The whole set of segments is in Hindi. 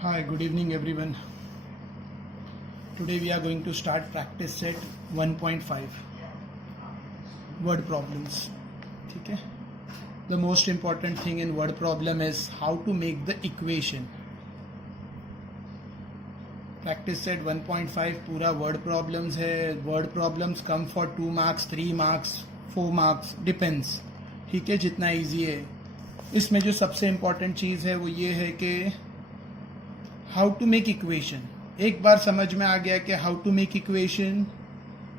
Hi, good evening everyone. Today we are going to start practice set 1.5 word problems. ठीक है? The most important thing in word problem is how to make the equation. Practice set 1.5 पूरा word problems है. Word problems come for 2 marks, 3 marks, 4 marks, depends. ठीक है, जितना easy है. इसमें जो सबसे important चीज़ है वो ये है कि हाउ टू मेक इक्वेशन. एक बार समझ में आ गया कि हाउ टू मेक इक्वेशन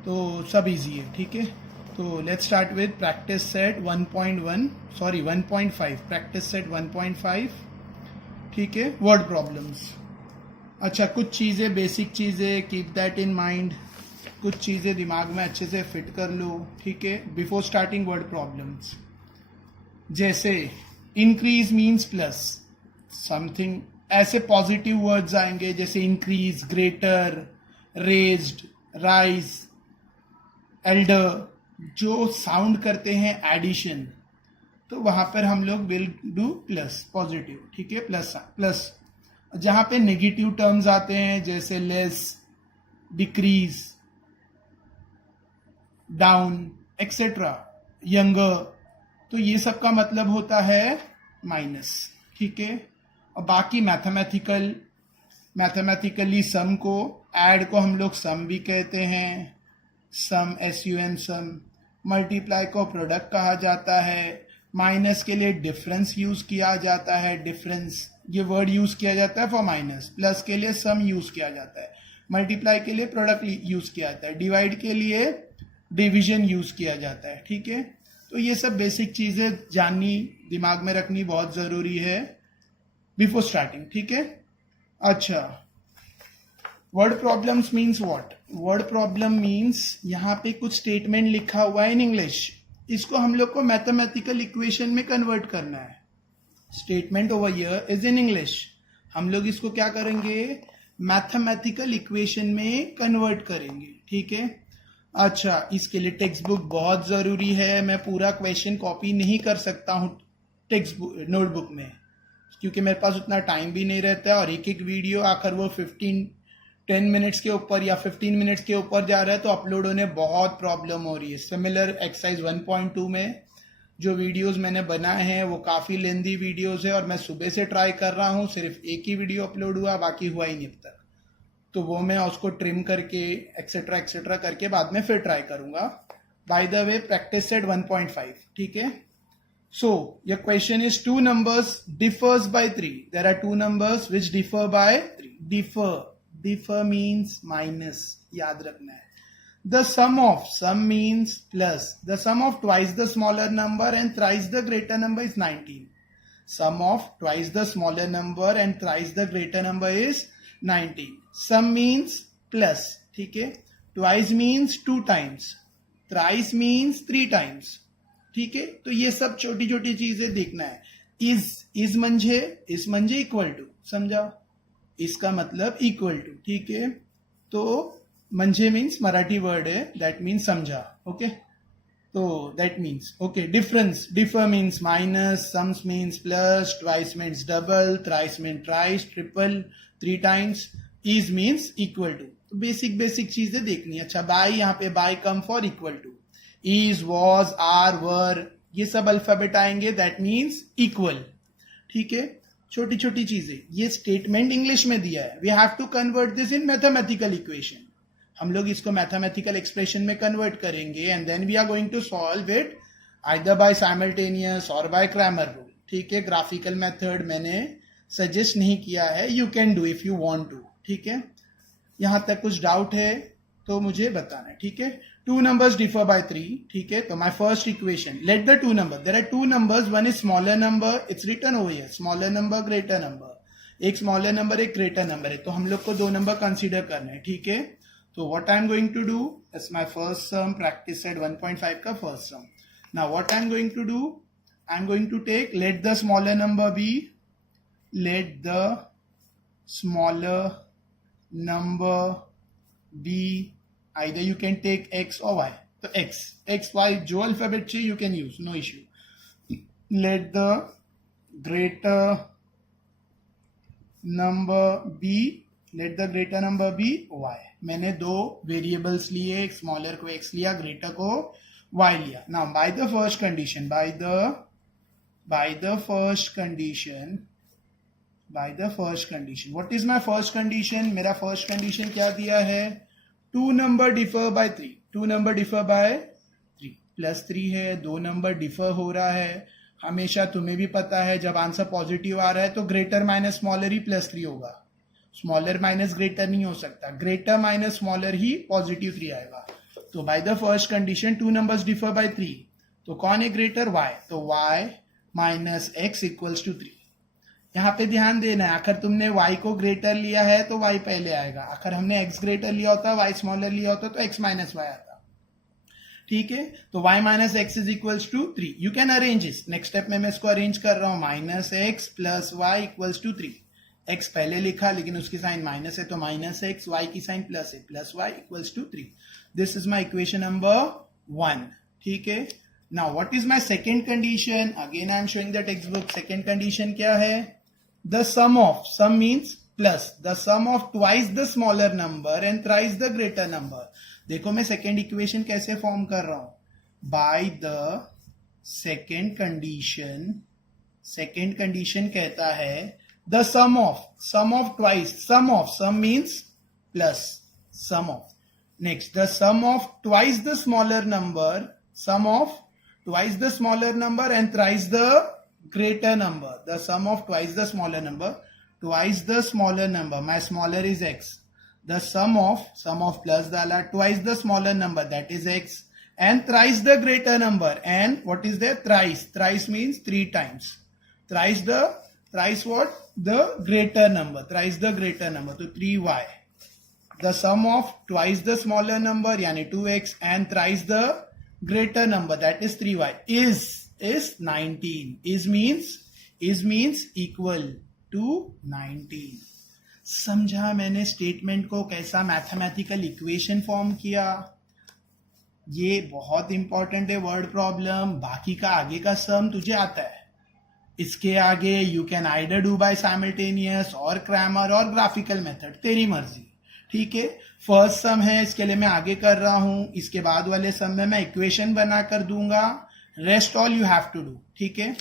तो सब इजी है. ठीक है, तो let's start with practice set 1.5 practice set 1.5. ठीक है, वर्ड प्रॉब्लम्स. अच्छा, कुछ चीज़ें बेसिक चीज़ें कीप दैट इन माइंड. कुछ चीज़ें दिमाग में अच्छे से फिट कर लो. ठीक है, बिफोर स्टार्टिंग वर्ड प्रॉब्लम्स. जैसे इंक्रीज मीन्स प्लस समथिंग, ऐसे पॉजिटिव वर्ड्स आएंगे जैसे increase, greater, raised, rise, Elder, जो साउंड करते हैं एडिशन, तो वहां पर हम लोग विल डू प्लस, पॉजिटिव. ठीक है, प्लस प्लस. जहां पे नेगेटिव टर्म्स आते हैं जैसे less, decrease, down, etcetera, younger, तो ये सब का मतलब होता है माइनस. ठीक है, और बाकी मैथमेटिकली सम को, ऐड को हम लोग सम भी कहते हैं, सम, SUM, सम. मल्टीप्लाई को प्रोडक्ट कहा जाता है. माइनस के लिए डिफरेंस यूज किया जाता है. डिफरेंस ये वर्ड यूज किया जाता है फॉर माइनस. प्लस के लिए सम यूज किया जाता है. मल्टीप्लाई के लिए प्रोडक्ट यूज किया जाता है. डिवाइड के लिए डिवीजन यूज किया जाता है. ठीक है, तो ये सब बेसिक चीजें जाननी, दिमाग में रखनी बहुत जरूरी है बिफोर स्टार्टिंग. ठीक है. अच्छा, word problems means what? Word problem means यहाँ पे कुछ स्टेटमेंट लिखा हुआ है इन इंग्लिश, इसको हम लोग को मैथमेटिकल इक्वेशन में कन्वर्ट करना है. Statement over here is in English, हम लोग इसको क्या करेंगे? मैथमेटिकल इक्वेशन में कन्वर्ट करेंगे. ठीक है. अच्छा, इसके लिए टेक्स्ट बुक बहुत जरूरी है. मैं पूरा क्वेश्चन कॉपी नहीं कर सकता हूँ टेक्स्ट बुक नोटबुक में, क्योंकि मेरे पास उतना टाइम भी नहीं रहता है, और एक एक वीडियो आकर वो 10 मिनट्स के ऊपर या 15 मिनट्स के ऊपर जा रहा है, तो अपलोड होने बहुत प्रॉब्लम हो रही है. सिमिलर एक्सरसाइज 1.2 में जो वीडियोस मैंने बनाए हैं वो काफ़ी लेंदी वीडियोस है, और मैं सुबह से ट्राई कर रहा हूँ. सिर्फ एक ही वीडियो अपलोड हुआ, बाकी हुआ ही नहीं अब तक. तो वो मैं उसको ट्रिम करके एक्सेट्रा एक्सेट्रा करके बाद में फिर ट्राई करूंगा. By the way, practice set 1.5. ठीक है. So, your question is two numbers differs by 3. There are two numbers which differ by 3. Differ means minus. याद रखना है. The sum means plus. The sum of twice the smaller number and thrice the greater number is 19. Sum of twice the smaller number and thrice the greater number is 19. Sum means plus. ठीक है. Twice means 2 times. Thrice means 3 times. ठीक है, तो ये सब छोटी छोटी चीजें देखना है. इज म्हणजे इक्वल टू, समझा? इसका मतलब इक्वल टू. ठीक है, तो म्हणजे मीन्स मराठी वर्ड है, दैट मीन्स समझा. ओके, तो that means okay. Differ means minus, sums means plus, twice means double, thrice means thrice, triple 3 times, is means equal to. Basic चीजें देखनी है. अच्छा, बाय, यहाँ पे by come for equal to. Is, was, are, were, ये सब अल्फाबेट आएंगे, दैट मीन्स इक्वल. ठीक है, छोटी छोटी चीजें. ये स्टेटमेंट इंग्लिश में दिया है, we have to convert this in mathematical equation. हम लोग इसको मैथमेटिकल एक्सप्रेशन में कन्वर्ट करेंगे, and then we are going to solve it either by simultaneous और बाय क्रैमर रूल. ठीक है, ग्राफिकल मेथड मैंने सजेस्ट नहीं किया है, you can do if you want to. ठीक है, यहां तक कुछ डाउट है तो मुझे बताना है. ठीक है. Two numbers differ by 3. ठीक है, तो my first equation, let the two numbers, there are two numbers, one is smaller number, it's written over here, smaller number, greater number. एक smaller number, एक greater number है, तो हम लोग को 2 नंबर कंसीडर करने हैं. ठीक है, तो what I'm going to do is my first sum, practice set 1.5 का first sum. Now what I'm going to do, I'm going to take, let the smaller number be either you can take x or y. So x, y, जो अल्फाबेट चाहिए you can use, no issue. Let the greater number be, let the greater number be y. मैंने दो वेरिएबल्स लिए, एक स्मॉलर को x लिया, ग्रेटर को y लिया. Now by the first condition, by the first condition, what is my first condition? मेरा फर्स्ट कंडीशन क्या दिया है? Two number differ by 3 plus 3 है, दो नंबर डिफर हो रहा है. हमेशा तुम्हें भी पता है जब आंसर पॉजिटिव आ रहा है तो ग्रेटर माइनस स्मॉलर ही प्लस 3 होगा, स्मॉलर माइनस ग्रेटर नहीं हो सकता, ग्रेटर माइनस स्मॉलर ही पॉजिटिव 3 आएगा. तो by the first condition two numbers differ by 3, तो कौन है ग्रेटर? y. तो y minus x equals to 3. यहाँ पे ध्यान देना है, अगर तुमने y को ग्रेटर लिया है तो y पहले आएगा, अगर हमने x ग्रेटर लिया होता, y स्मॉलर लिया होता तो x माइनस y आता. ठीक है, तो y minus x is equals to 3. You can arrange इस, नेक्स्ट स्टेप में मैं इसको अरेंज कर रहा हूं. Minus x plus y equals to 3. x पहले लिखा लेकिन उसकी साइन माइनस है तो माइनस एक्स, y की साइन प्लस है, plus y equals to 3. This is my equation number 1. ठीक है, now what is my second condition? Again I am showing the text book. Second condition क्या है? The sum of, sum means plus, the sum of twice the smaller number and thrice the greater number. देखो मैं सेकेंड इक्वेशन कैसे फॉर्म कर रहा हूं. बाय द सेकेंड कंडीशन कहता है the sum of twice, sum means plus, sum of. Next, the sum of twice the smaller number, sum of twice the smaller number and thrice the greater number. The sum of twice the smaller number, my smaller is x. The sum of plus डाला, twice the smaller number that is x and thrice the greater number. And what is there? Thrice means 3 times. Thrice what? The greater number. Thrice the greater number. So 3y. The sum of twice the smaller number यानी 2x and thrice the greater number that is 3y is 19. is means equal to 19. समझा मैंने स्टेटमेंट को कैसा मैथमेटिकल इक्वेशन फॉर्म किया? ये बहुत इंपॉर्टेंट है वर्ड प्रॉब्लम. बाकी का आगे का सम तुझे आता है, इसके आगे you can आइडर do by simultaneous और क्रैमर और ग्राफिकल मेथड, तेरी मर्जी. ठीक है, फर्स्ट सम है, इसके लिए मैं आगे कर रहा हूं. इसके बाद वाले सम में मैं इक्वेशन बना कर दूंगा. Rest all you have to do. ठीक है,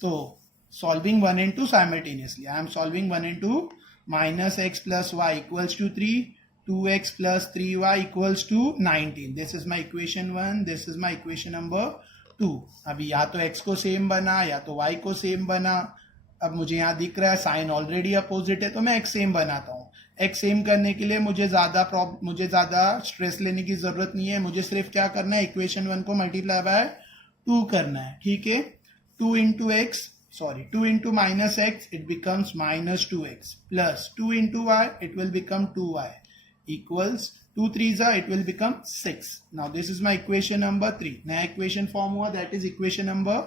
तो solving 1 and 2 simultaneously. I am solving 1 and 2. Minus x plus y equals to 3, 2x plus 3y equals to 19. This is my equation 1, this is my equation number 2. अभी या तो x को सेम बना या तो y को सेम बना. अब मुझे यहाँ दिख रहा है साइन ऑलरेडी अपोजिट है तो मैं x सेम बनाता हूँ. x सेम करने के लिए मुझे ज्यादा स्ट्रेस लेने की जरूरत नहीं है. मुझे सिर्फ क्या करना है, इक्वेशन 1 को मल्टीप्लाई बाय 2 करना है. ठीक है, 2 into minus x, it becomes minus 2x plus 2 into y, it will become 2y equals 2 3s are, it will become 6. Now this is my equation number 3. नया इक्वेशन फॉर्म हुआ, that is equation number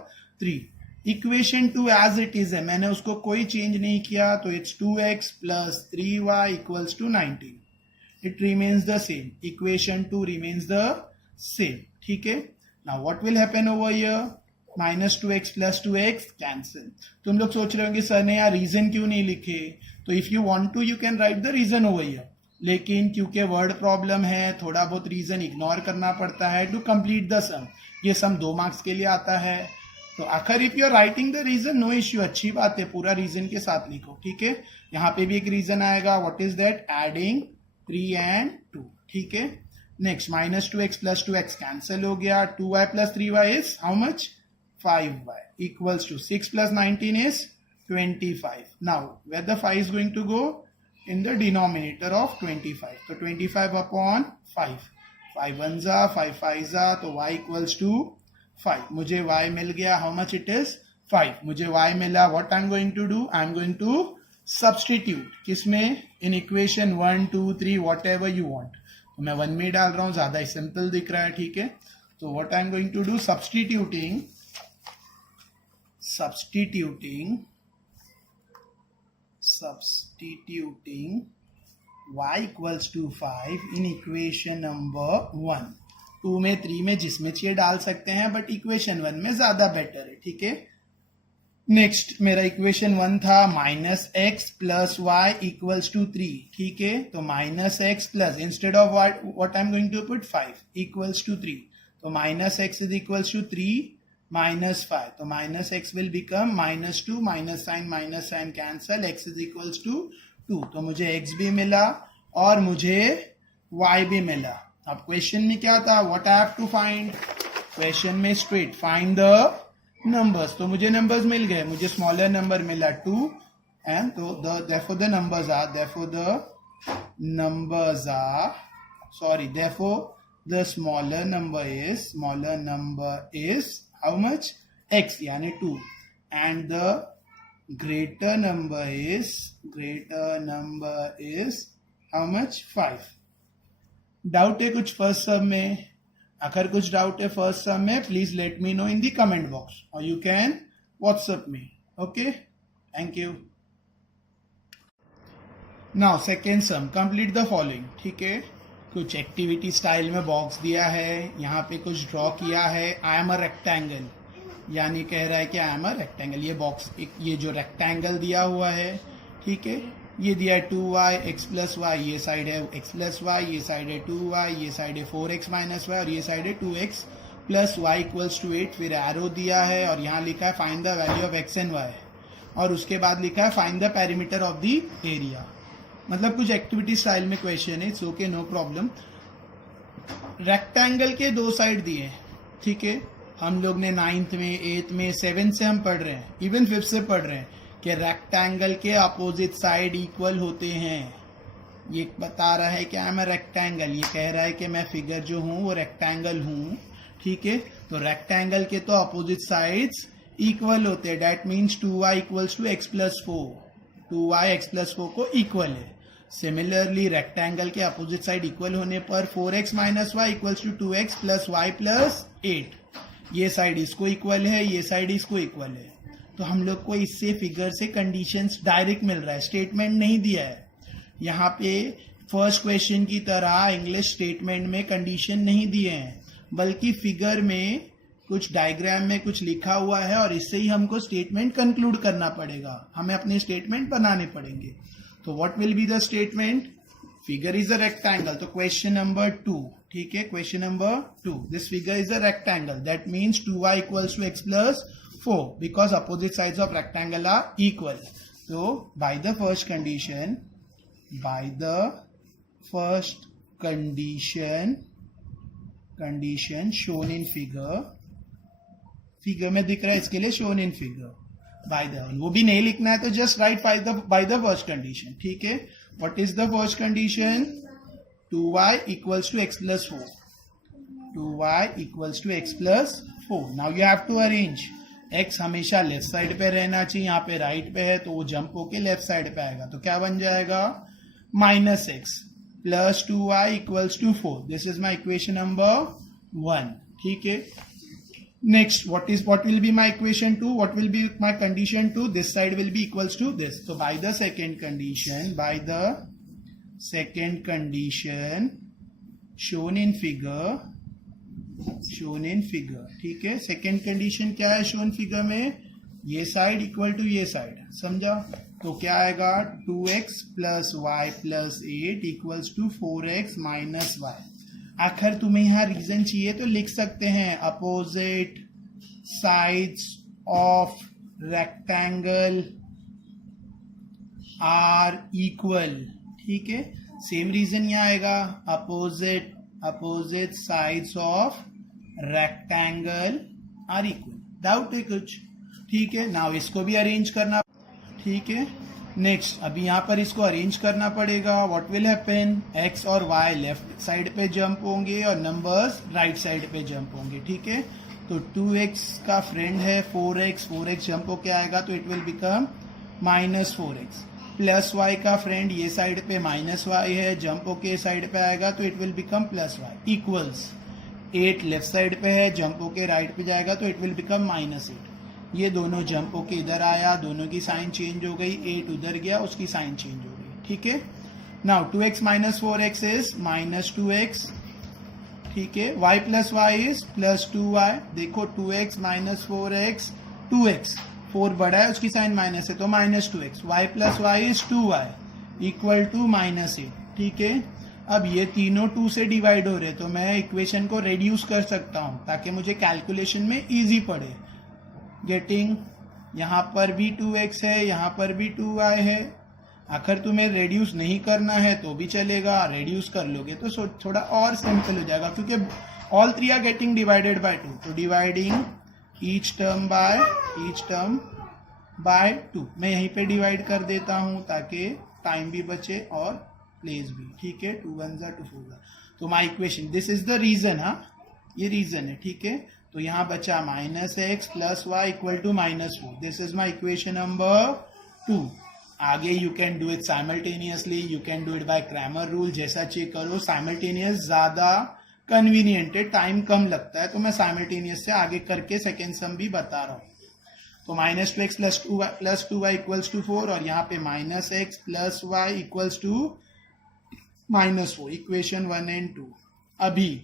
3. Equation 2 as it is है, मैंने उसको कोई चेंज नहीं किया, तो it's 2x plus 3y equals to 19. It remains the same. Equation 2 remains the same. ठीक है, now what will happen over here? Minus 2x plus 2x cancel. तुम लोग सोच रहे होंगे सर ने यार रीजन क्यों नहीं लिखे? तो if you want to you can write the reason over here, लेकिन क्योंकि वर्ड प्रॉब्लम है थोड़ा बहुत रीजन इग्नोर करना पड़ता है टू कंप्लीट द सम. ये सम 2 मार्क्स के लिए आता है, तो आखिर if you are writing the reason no issue, अच्छी बात है, पूरा रीजन के साथ लिखो. ठीक है, यहाँ पे भी एक रीजन आएगा. What is that? Adding 3 and 2. ठीक है, next minus 2x plus 2x cancel हो गया. 2y plus 3y is how much? 5y equals to 6 plus 19 is 25. Now where the 5 is going to go? In the denominator of 25. So 25 upon 5. 5 ones are, 5 5s are, तो y equals to 5. मुझे y मिल गया. How much it is? 5. मुझे y मिला. What I'm going to do? I'm going to substitute. किसमें? In equation 1 2 3 whatever you want. तो मैं 1 में डाल रहा हूँ, ज्यादा सिंपल दिख रहा है. ठीक है, तो what I'm going to do? substituting y equals to 5 in equation number 1. 2 में 3 में जिसमें चाहिए डाल सकते हैं, बट इक्वेशन 1 में ज्यादा बेटर है. ठीक है, नेक्स्ट मेरा इक्वेशन 1 था -x plus y equals to 3, ठीक है। तो -x plus instead of what I am going to put 5 equals to 3, तो -x is equals to 3 minus 5, तो -x will become -2, minus sign cancel, x is equals to 2, तो मुझे x भी मिला और मुझे y भी मिला। अब क्वेश्चन में क्या था, what I have to find, question में स्ट्रेट फाइंड द नंबर्स, तो मुझे नंबर्स मिल गए, मुझे स्मॉलर नंबर मिला 2 एंड तो therefore the numbers are the smaller number is how much, x यानी 2, and the greater number is how much, 5। Doubt है कुछ फर्स्ट सम में? अगर कुछ डाउट है फर्स्ट सम में, please let me know in the comment box और you can WhatsApp me. Okay, thank you. Now second sum, complete the following, ठीक है। कुछ एक्टिविटी स्टाइल में बॉक्स दिया है, यहाँ पे कुछ ड्रॉ किया है, आई एम अ रेक्टेंगल, यानी कह रहा है कि आई एम अ रेक्टेंगल। ये बॉक्स, ये जो रेक्टेंगल दिया हुआ है, ठीक है, ये दिया है 2y x प्लस वाई, ये साइड है x प्लस वाई, ये साइड है 2y, ये साइड है 4x माइनस वाई और ये साइड है 2x plus y equals to 8। फिर एरो दिया है और यहाँ लिखा है find the value of x and y, और उसके बाद लिखा है find the perimeter of the area. मतलब कुछ एक्टिविटी स्टाइल में क्वेश्चन है, it's okay, no problem. Rectangle के दो साइड दिए, ठीक है। हम लोग ने 9th में, 8th में, 7th से हम पढ़ रहे हैं, इवन 5th से पढ़ रहे हैं कि रेक्टेंगल के अपोजिट साइड इक्वल होते हैं। ये बता रहा है कि आई एम अ रेक्टेंगल, ये कह रहा है कि मैं फिगर जो हूं वो रेक्टेंगल हूं, ठीक है। तो रेक्टेंगल के तो अपोजिट साइड्स इक्वल होते हैं, that means 2y equals to x plus 4, 2y x plus 4 को इक्वल है। सिमिलरली रेक्टेंगल के अपोजिट साइड इक्वल होने पर 4x minus y equals to 2x plus Y plus 8, ये साइड इसको इक्वल है, ये साइड इसको इक्वल है। तो हम लोग को इससे फिगर से कंडीशंस डायरेक्ट मिल रहा है, स्टेटमेंट नहीं दिया है। यहाँ पे फर्स्ट क्वेश्चन की तरह इंग्लिश स्टेटमेंट में कंडीशन नहीं दिए हैं, बल्कि फिगर में कुछ डायग्राम में कुछ लिखा हुआ है और इससे ही हमको स्टेटमेंट कंक्लूड करना पड़ेगा, हमें अपने स्टेटमेंट बनाने पड़ेंगे। तो what will be the statement, figure is a rectangle, तो क्वेश्चन नंबर 2, ठीक है, question number 2, this figure is a rectangle, that means 2y equals to x plus 4 because opposite sides of rectangle are equal. So by the first condition shown in figure में दिख रहा है, इसके लिए shown in figure by the, वो भी नहीं लिखना है तो just write by the first condition, ठीक है। What is the first condition, 2y equals to x plus 4, 2y equals to x plus 4। Now you have to arrange, x हमेशा लेफ्ट साइड पे रहना चाहिए, यहाँ पे राइट पे है तो वो जंप होके लेफ्ट साइड पे आएगा, तो क्या बन जाएगा, -x plus 2y equals to 4, this is my equation number 1, ठीक है। Next what will be my equation 2, what will be my condition 2, this side will be equals to this, so by the second condition shown in figure, ठीक है। सेकेंड कंडीशन क्या है शोन फिगर में, ये साइड इक्वल टू ये साइड, समझा, तो क्या आएगा 2x plus Y plus 8 equals to 4x minus y. आखिर तुम्हें यहाँ रीजन चाहिए तो लिख सकते हैं, opposite sides of rectangle are equal, ठीक है। सेम रीजन यहाँ आएगा, opposite sides of rectangle are equal. Doubt है कुछ, ठीक है। नाउ इसको भी अरेंज करना, ठीक है। नेक्स्ट अभी यहाँ पर इसको अरेंज करना पड़ेगा, व्हाट विल हैपन, x और y लेफ्ट साइड पे जंप होंगे और नंबर्स राइट साइड पे जंप होंगे, ठीक है। तो 2x का फ्रेंड है 4x जंप होके आएगा तो it will become -4x, plus y का फ्रेंड ये साइड पे -y है, जंप होके साइड पे आएगा तो it will become +y, equals 8 left side पे है, जंप होके राइट पे जाएगा तो इट विल बिकम -8। ये दोनों जंप होके इधर आया, दोनों की साइन चेंज हो गई, 8 उधर गया, उसकी साइन चेंज हो गई, ठीक है। Now 2x minus 4x is -2x, ठीक है। y plus y is +2y, देखो 2x माइनस 4x 2x, 4 बड़ा है, उसकी साइन माइनस है, तो -2x, y plus y is 2y equal to -8। ठीक है, अब ये तीनों 2 से डिवाइड हो रहे, तो मैं इक्वेशन को रेड्यूस कर सकता हूं ताकि मुझे कैलकुलेशन में इजी पड़े। गेटिंग, यहां पर भी 2x है, यहां पर भी 2y है। आखिर तुम्हें रेड्यूस नहीं करना है तो भी चलेगा, रेड्यूस कर लोगे तो थोड़ा और सिंपल हो जाएगा, क्योंकि all 3 are getting divided by 2, तो डिवाइडिंग ईच टर्म बाय 2। मैं यहीं पे डिवाइड कर देता हूं ताकि टाइम भी बचे और प्लेस भी। ठीक है, 2 1 2 4। तो my equation, this is the reason, हाँ ये रीजन है। ठीक है, तो यहां बचा -x plus y equal to -4। This is my equation number 2। आगे you can do it simultaneously, you can do it by Cramer rule, जैसा चेक करो। साइमल्टेनियस ज्यादा कन्वीनियंट है, टाइम कम लगता है, तो मैं साइमल्टेनियस से आगे करके सेकेंड सम भी बता रहा हूं। तो -2x plus 2y equals to 4, और यहाँ पे -x plus y equals to -4, equation 1 and 2। अभी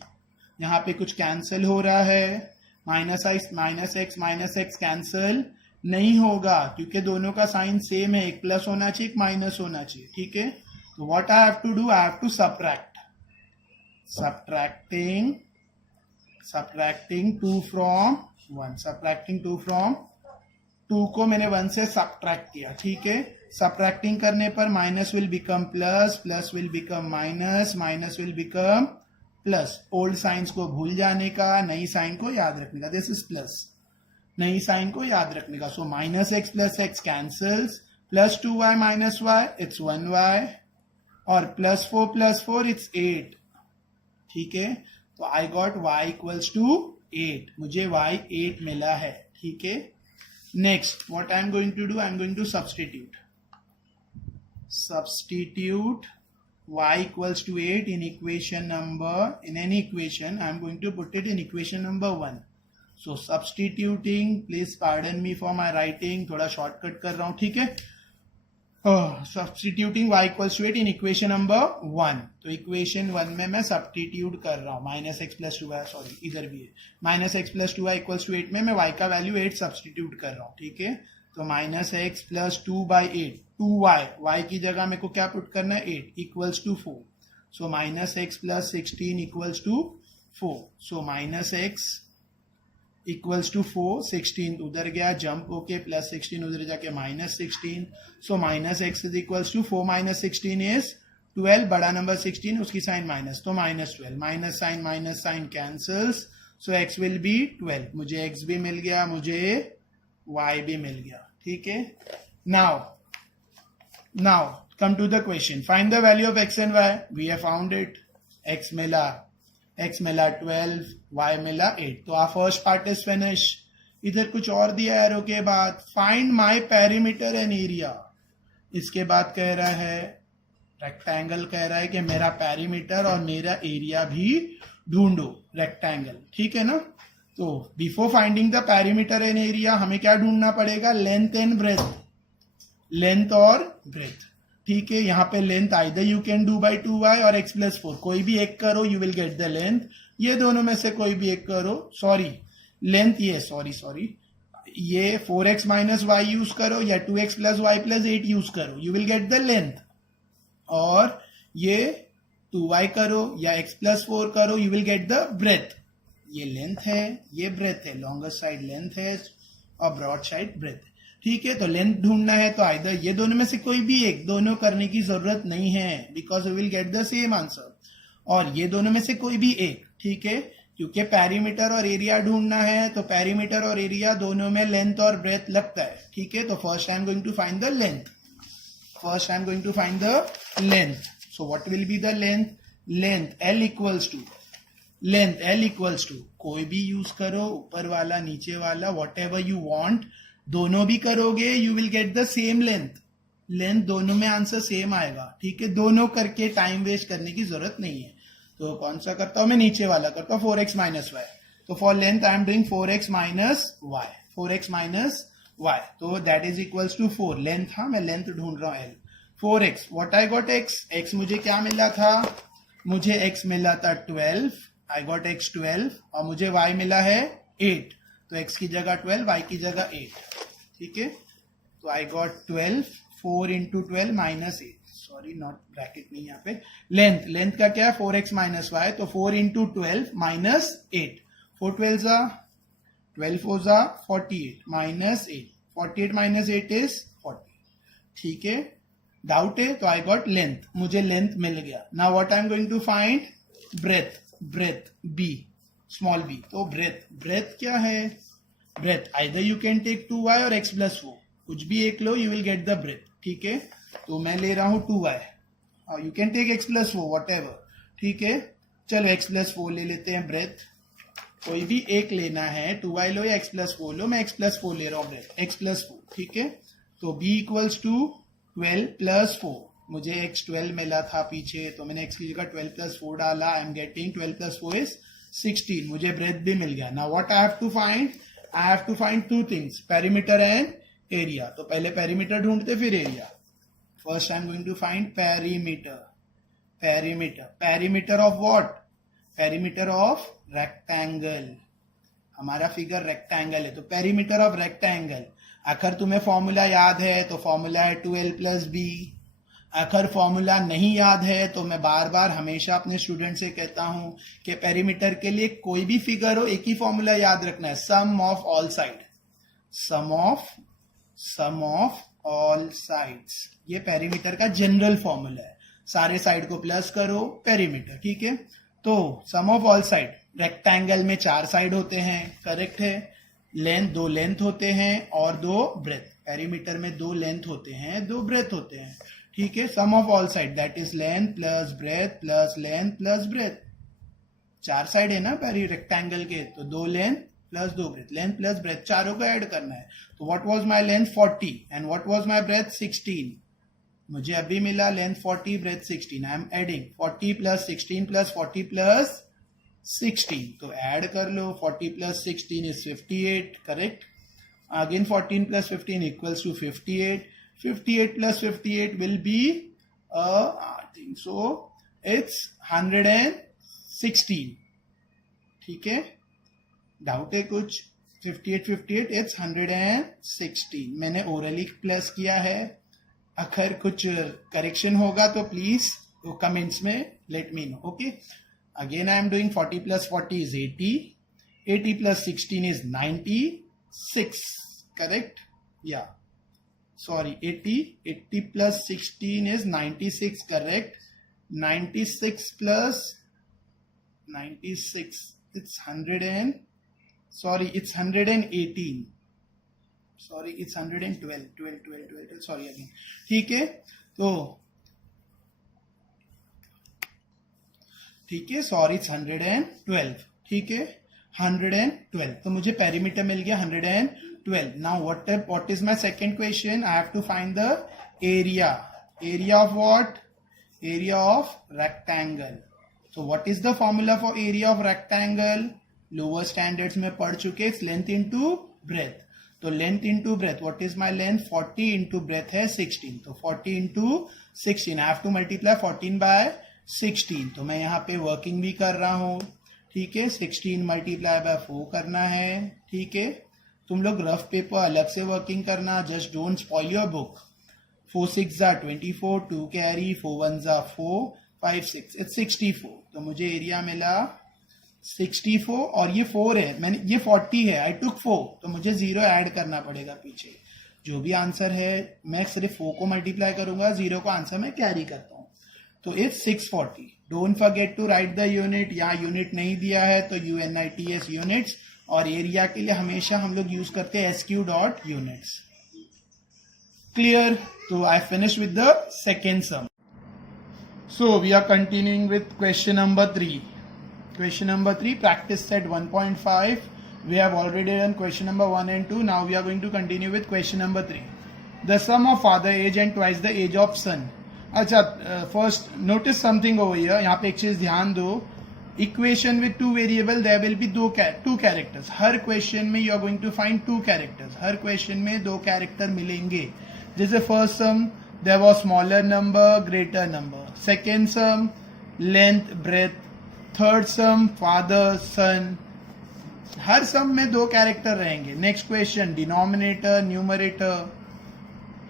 यहाँ पे कुछ कैंसिल हो रहा है, -x कैंसिल नहीं होगा क्योंकि दोनों का साइन सेम है, एक प्लस होना चाहिए, एक माइनस होना चाहिए। ठीक है, तो what I have to do, I have to subtracting 2 from 1, subtracting 2 from 2 को मैंने 1 से subtract किया। ठीक है, subtracting करने पर minus will become plus, plus will become minus, minus will become plus. Old science को भूल जाने का, नई साइन को याद रखने का। दिस इज प्लस, नई साइन को याद रखने का। So -x plus x cancels, plus 2y minus y it's 1y, और प्लस 4 इट्स 8। ठीक है, तो I got y equals to 8, मुझे y 8 मिला है। ठीक है, next what I am going to do, I am going to substitute y equals to 8 in equation number, in any equation I am going to put it in equation number 1. So substituting, please pardon me for my writing, थोड़ा शॉर्टकट कर रहा हूं। ठीक है, substituting y equals to 8 in equation number 1, तो equation 1 में मैं substitute कर रहा हूं, -x plus 2y, सॉरी इधर भी है, -x plus 2y equals to 8 में मैं y का वैल्यू 8 substitute कर रहा हूं। ठीक है, तो -x plus 2/8, 2y, y की जगह मेरे को क्या पुट करना है, 8 equals to 4, so -x plus 16 equals to 4, so -x equals to 4, 16 उधर गया, जंप होके प्लस 16 उधर जाके -16, so -x is equals to 4 minus 16 is 12, बड़ा नंबर 16, उसकी साइन माइनस, तो -12, minus sign cancels, so x will be 12, मुझे x भी मिल गया, मुझे y भी मिल गया। ठीक है, now come to the question, find the value of x and y, we have found it, x मिला 12, y मिला 8, तो our first part is finish। इधर कुछ और दिया एरो के बाद, find my perimeter and area, इसके बाद कह रहा है रेक्टेंगल, कह रहा है कि मेरा पेरीमीटर और मेरा एरिया भी ढूंढो, रेक्टेंगल। ठीक है ना, तो before finding the perimeter and area हमें क्या ढूंढना पड़ेगा, लेंथ एंड ब्रेथ, लेंथ और ब्रेथ। ठीक है, यहाँ पे length either you can do by 2y और x प्लस 4, कोई भी एक करो, you will get the length. ये दोनों में से कोई भी एक करो, सॉरी लेंथ ये, सॉरी ये 4x माइनस वाई यूज करो या 2x plus Y plus 8 use करो, you will get the length. और ये 2y करो या x प्लस 4 करो, you will get the breadth. ये लेंथ है, ये ब्रेथ है, लॉन्गर साइड लेंथ है और ब्रॉड साइड ब्रेथ है। ठीक है, तो लेंथ ढूंढना है तो आइदर ये दोनों में से कोई भी एक, दोनों करने की जरूरत नहीं है, because we will get the same answer, और ये दोनों में से कोई भी एक। ठीक है, क्योंकि पेरीमीटर और एरिया ढूंढना है, तो पेरीमीटर और एरिया दोनों में लेंथ और ब्रेथ लगता है। ठीक है, तो first I am going to find the length, so what will be the length, L equals to कोई भी यूज करो, ऊपर वाला नीचे वाला, वॉट एवर यू वॉन्ट, दोनों भी करोगे you will get the same length दोनों में आंसर सेम आएगा। ठीक है, दोनों करके टाइम वेस्ट करने की जरूरत नहीं है। तो कौन सा करता हूं मैं, नीचे वाला करता हूं, 4x माइनस वाई। तो for length I am doing 4x minus Y, तो that is equals to 4 length. हाँ, मैं लेंथ ढूंढ रहा हूं L। 4x, what I got x मुझे क्या मिला था, मुझे x मिला था 12, आई गॉट x 12, और मुझे y मिला है 8, तो x की जगह 12, y की जगह 8। ठीक है, तो I got 12, 4 into 12 minus 8, sorry not bracket नहीं यहाँ पे, लेंथ का क्या है 4x माइनस वाई, तो 4 इंटू 12 माइनस 8, 4 12 जा 12 4 जा 48 माइनस 8, 48 माइनस 8 इज 40, ठीक है, डाउट है, तो आई गॉट लेंथ, मुझे लेंथ मिल गया. Now what I am going to find breadth B, small B, तो ब्रेथ क्या है, breadth either you can take 2y और x प्लस 4, कुछ भी एक लो, you will get the breadth, ठीक है, तो मैं ले रहा हूं 2y, you can take x plus 4 whatever, ठीक है, चलो x प्लस 4 ले लेते हैं ब्रेथ, कोई भी एक लेना है, 2y लो या x प्लस 4 लो, मैं x प्लस 4 ले रहा हूं ब्रेथ, x प्लस 4, ठीक है, तो b इक्वल्स टू 12 प्लस 4, मुझे x 12 मिला था पीछे, तो मैंने x की जगह 12 प्लस 4 डाला, I am getting 12 plus 4 is 16, मुझे ब्रेथ भी मिल गया. Now what I have to find, I have to find two things, perimeter and area, तो पहले पेरीमीटर ढूंढते फिर area. First I am going to find perimeter of what, perimeter of rectangle, हमारा फिगर रेक्टेंगल है, तो पेरीमीटर ऑफ रेक्टेंगल, अगर तुम्हें फॉर्मूला याद है तो फॉर्मूला है 2l प्लस बी, अगर फॉर्मूला नहीं याद है तो मैं बार बार हमेशा अपने स्टूडेंट से कहता हूं कि पेरीमीटर के लिए कोई भी फिगर हो, एक ही फॉर्मूला याद रखना है, sum of all side, sum of all sides, ये पेरीमीटर का जनरल फॉर्मूला है, सारे साइड को प्लस करो पेरीमीटर, ठीक है, तो सम ऑफ ऑल साइड, रेक्टेंगल में 4 साइड होते हैं, करेक्ट है, लेंथ 2 लेंथ होते हैं और 2 ब्रेथ, पेरीमीटर में 2 लेंथ होते हैं 2 ब्रेथ होते हैं, ठीक है, sum of all side that is length plus breadth plus length plus breadth, 4 side है ना पेरी रेक्टेंगल के, तो 2 length plus 2 breadth, length plus breadth चारों को ऐड करना है, तो what was my length 40 and what was my breadth 16, मुझे अभी मिला length 40 breadth 16, I am adding 40 plus 16 plus 40 plus 16, तो ऐड कर लो, 40 plus 16 is 58, correct, again 14 plus 15 equals to 58, 58 plus 58 will be, I think so, it's 116, ठीक है, डाउट है कुछ, 58 it's 116, मैंने ओरली प्लस किया है, अगर कुछ करेक्शन होगा तो प्लीज कमेंट्स में late me no, okay. Again I am doing 40 plus 40 is 80, 80 plus 16 is 96, correct, yeah, sorry, 80 plus 16 is 96, correct, 96 plus 96, it's 118, sorry, it's 112, sorry again, ठीक है, तो ठीक है, सॉरी इट्स 112, ठीक है, 112, तो मुझे पेरीमीटर मिल गया 112. Now what is my second question? I have to find the area. Area of what? Area of rectangle. So what is the formula for area of rectangle? Lower standards में पढ़ चुके, it's length into breadth. तो length into breadth, what is my length? 40 into breadth है 16. तो 40 into 16, I have to multiply 14 by 16. तो मैं यहाँ पे वर्किंग भी कर रहा हूँ, ठीक है, 16 मल्टीप्लाई बाय 4 करना है, ठीक है, तुम लोग रफ पेपर अलग से वर्किंग करना, just don't spoil your book. 4 6 जा 24, 2 कैरी, 4 1 जा 4, 5 6, इट्स 64, तो मुझे एरिया मिला 64 और ये 4 है, मैंने ये 40 है, आई टुक 4, तो मुझे 0 ऐड करना पड़ेगा पीछे, जो भी आंसर है मैं सिर्फ 4 को मल्टीप्लाई करूंगा, 0 को आंसर में कैरी करता हूँ, तो it's 640. Don't forget to write the unit, यहाँ यूनिट नहीं दिया है तो UNITS यूनिट्स, और एरिया के लिए हमेशा हम लोग यूज करते हैं SQ.units. क्लियर, तो I finish with the second sum. So we are continuing with question number 3. Question number 3, practice set 1.5. We have already done question number 1 and 2. Now we are going to continue with question number 3. The sum of father age and twice the age of son. अच्छा, first notice something over here. यहाँ पे एक चीज ध्यान दो. Equation with two variable, there will be two characters. Her question में you are going to find two characters. Her question में 2 character मिलेंगे. जैसे first sum, there was smaller number, greater number. Second sum, length, breadth. Third sum, father, son. हर सम में 2 कैरेक्टर रहेंगे. Next question, denominator, numerator,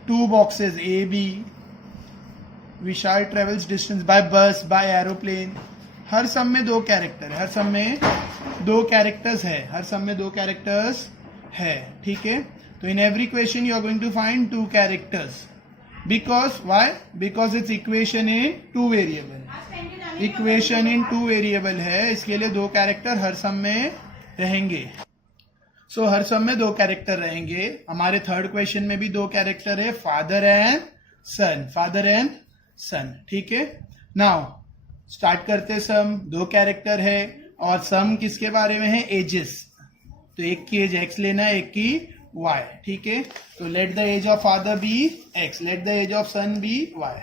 2 boxes A B. Vishal travels distance by bus, by aeroplane. हर सम में 2 कैरेक्टर है, हर सम में 2 कैरेक्टर्स है, हर सम में 2 कैरेक्टर्स है. ठीक है, तो in every question you are going to find 2 characters. Because why? Because it's equation in 2 variable. Equation in 2 variable है, इसके लिए 2 कैरेक्टर हर सम में रहेंगे. सो हर सम में 2 कैरेक्टर रहेंगे. हमारे थर्ड क्वेश्चन में भी 2 कैरेक्टर है, father and son. Father and son. ठीक है, नाउ स्टार्ट करते. सम 2 कैरेक्टर है और सम किसके बारे में है? एजेस. तो एक की एज एक्स लेना है, एक की वाई. ठीक है, तो let the age of father be X, let the age of son be Y.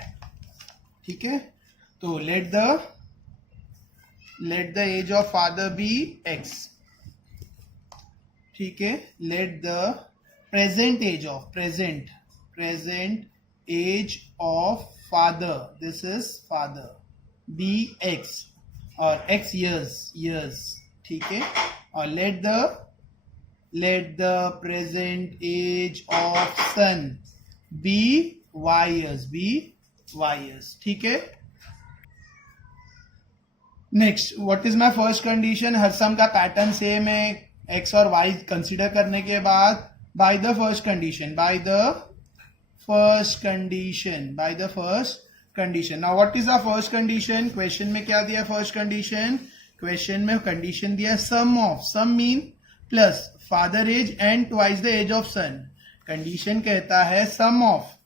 ठीक है, तो let the age of father be X. ठीक है, let the present age of father, this is father, be X और एक्स years. ठीक है, और let the present age of son be y years. ठीक है, next, what is my first condition? हर सम का पैटर्न सेम है. एक्स और वाई कंसीडर करने के बाद by the first condition. Now what is the first condition? Question में क्या दिया? फर्स्ट कंडीशन, क्वेश्चन में कंडीशन दिया sum mean plus father age and twice the age of son. Condition कहता है सम ऑफ.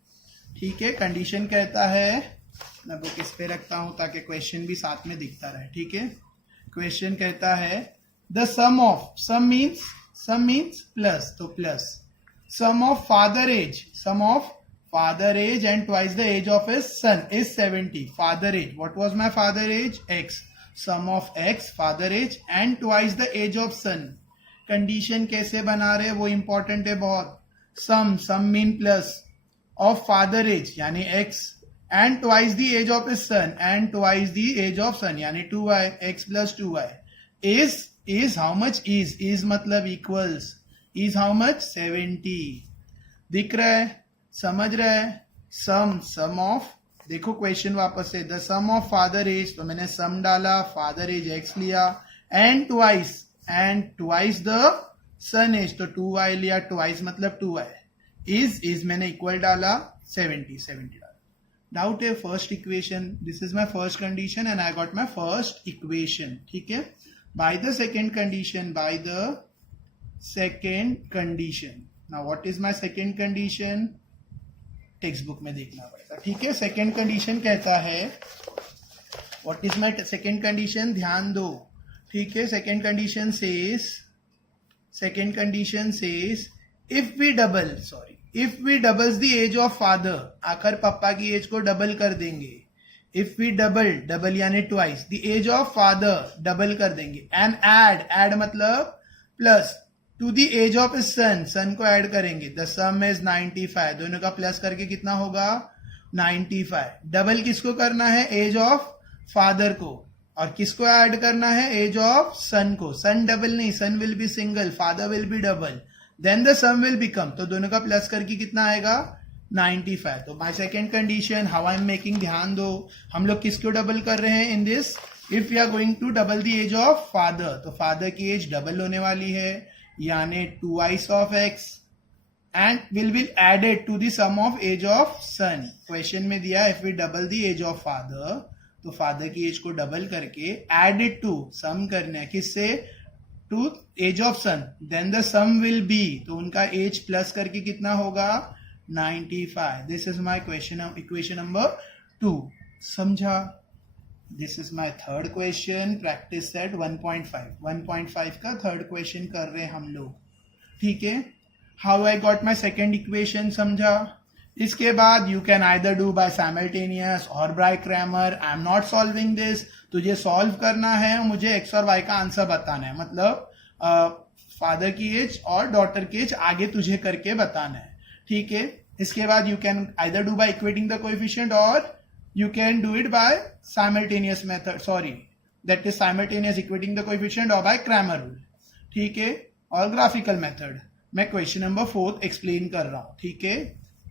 ठीक है, कंडीशन कहता है, मैं बुक इस पे रखता हूं ताकि क्वेश्चन भी साथ में दिखता रहे. ठीक है, क्वेश्चन कहता है the sum of, sum means plus, तो plus sum of father age and twice the age of his son is 70. Father age, what was my father age? X. Sum of X, father age and twice the age of son. Condition कैसे बना रहे वो इंपॉर्टेंट है बहुत. Sum mean plus of father age यानी X and twice the age of his son and twice the age of son यानी 2y, x plus 2y is how much? is मतलब equals, is how much? 70. दिख रहा है, समझ रहा है? सम ऑफ, देखो क्वेश्चन वापस से, the sum of father age, तो मैंने सम डाला, फादर एज x लिया, and twice the son age, तो 2y लिया, ट्वाइस मतलब 2y, is मैंने इक्वल डाला, 70 डाला. डाउट है? First equation, this is my first condition and I got my first equation. ठीक है, by the second condition. Now what is my second condition? Text book में देखना पड़ेगा. ठीक है, सेकेंड कंडीशन कहता है, what is my second condition? ध्यान दो. ठीक है, second condition says if we doubles the age of father, आखिर पापा की एज को डबल कर देंगे. इफ वी डबल यानी twice the age of father, double कर देंगे, एंड एड मतलब plus to the age of son को ऐड करेंगे. द सम इज 95, दोनों का प्लस करके कितना होगा? 95. डबल किसको करना है? एज ऑफ फादर को. और किसको ऐड करना है? एज ऑफ सन को. सन डबल नहीं, son will be single, father will be double, then the sum will become, तो दोनों का प्लस करके कितना आएगा? 95. तो my second condition, how I am making, ध्यान दो, हम लोग किसको डबल कर रहे हैं in this? If you are going to double the age of father, तो फादर की एज डबल होने वाली है, यानी 2y of x and will be added to the sum of age of son. Question में दिया if we double the age of father, तो फादर की एज को डबल करके एडेड टू, सम करना है किससे? To age of son, then the sum will be, तो उनका एज प्लस करके कितना होगा? 95. This is my equation number 2. समझा? This is my third question. Practice set 1.5 का थर्ड क्वेश्चन कर रहे हैं हम लोग. ठीक है, how I got my second equation, समझा? इसके बाद you can either do by simultaneous और by Cramer. I am not solving this. तुझे सॉल्व करना है और मुझे एक्स और वाई का आंसर बताना है, मतलब फादर की एज और डॉटर की एज आगे तुझे करके बताना है. ठीक है, इसके बाद you can either do by equating the coefficient और you can do it by simultaneous method, that is simultaneous equating the coefficient or by Cramer rule. ठीक है, और ग्राफिकल मेथड। मैं क्वेश्चन नंबर 4 एक्सप्लेन कर रहा हूं, ठीक है।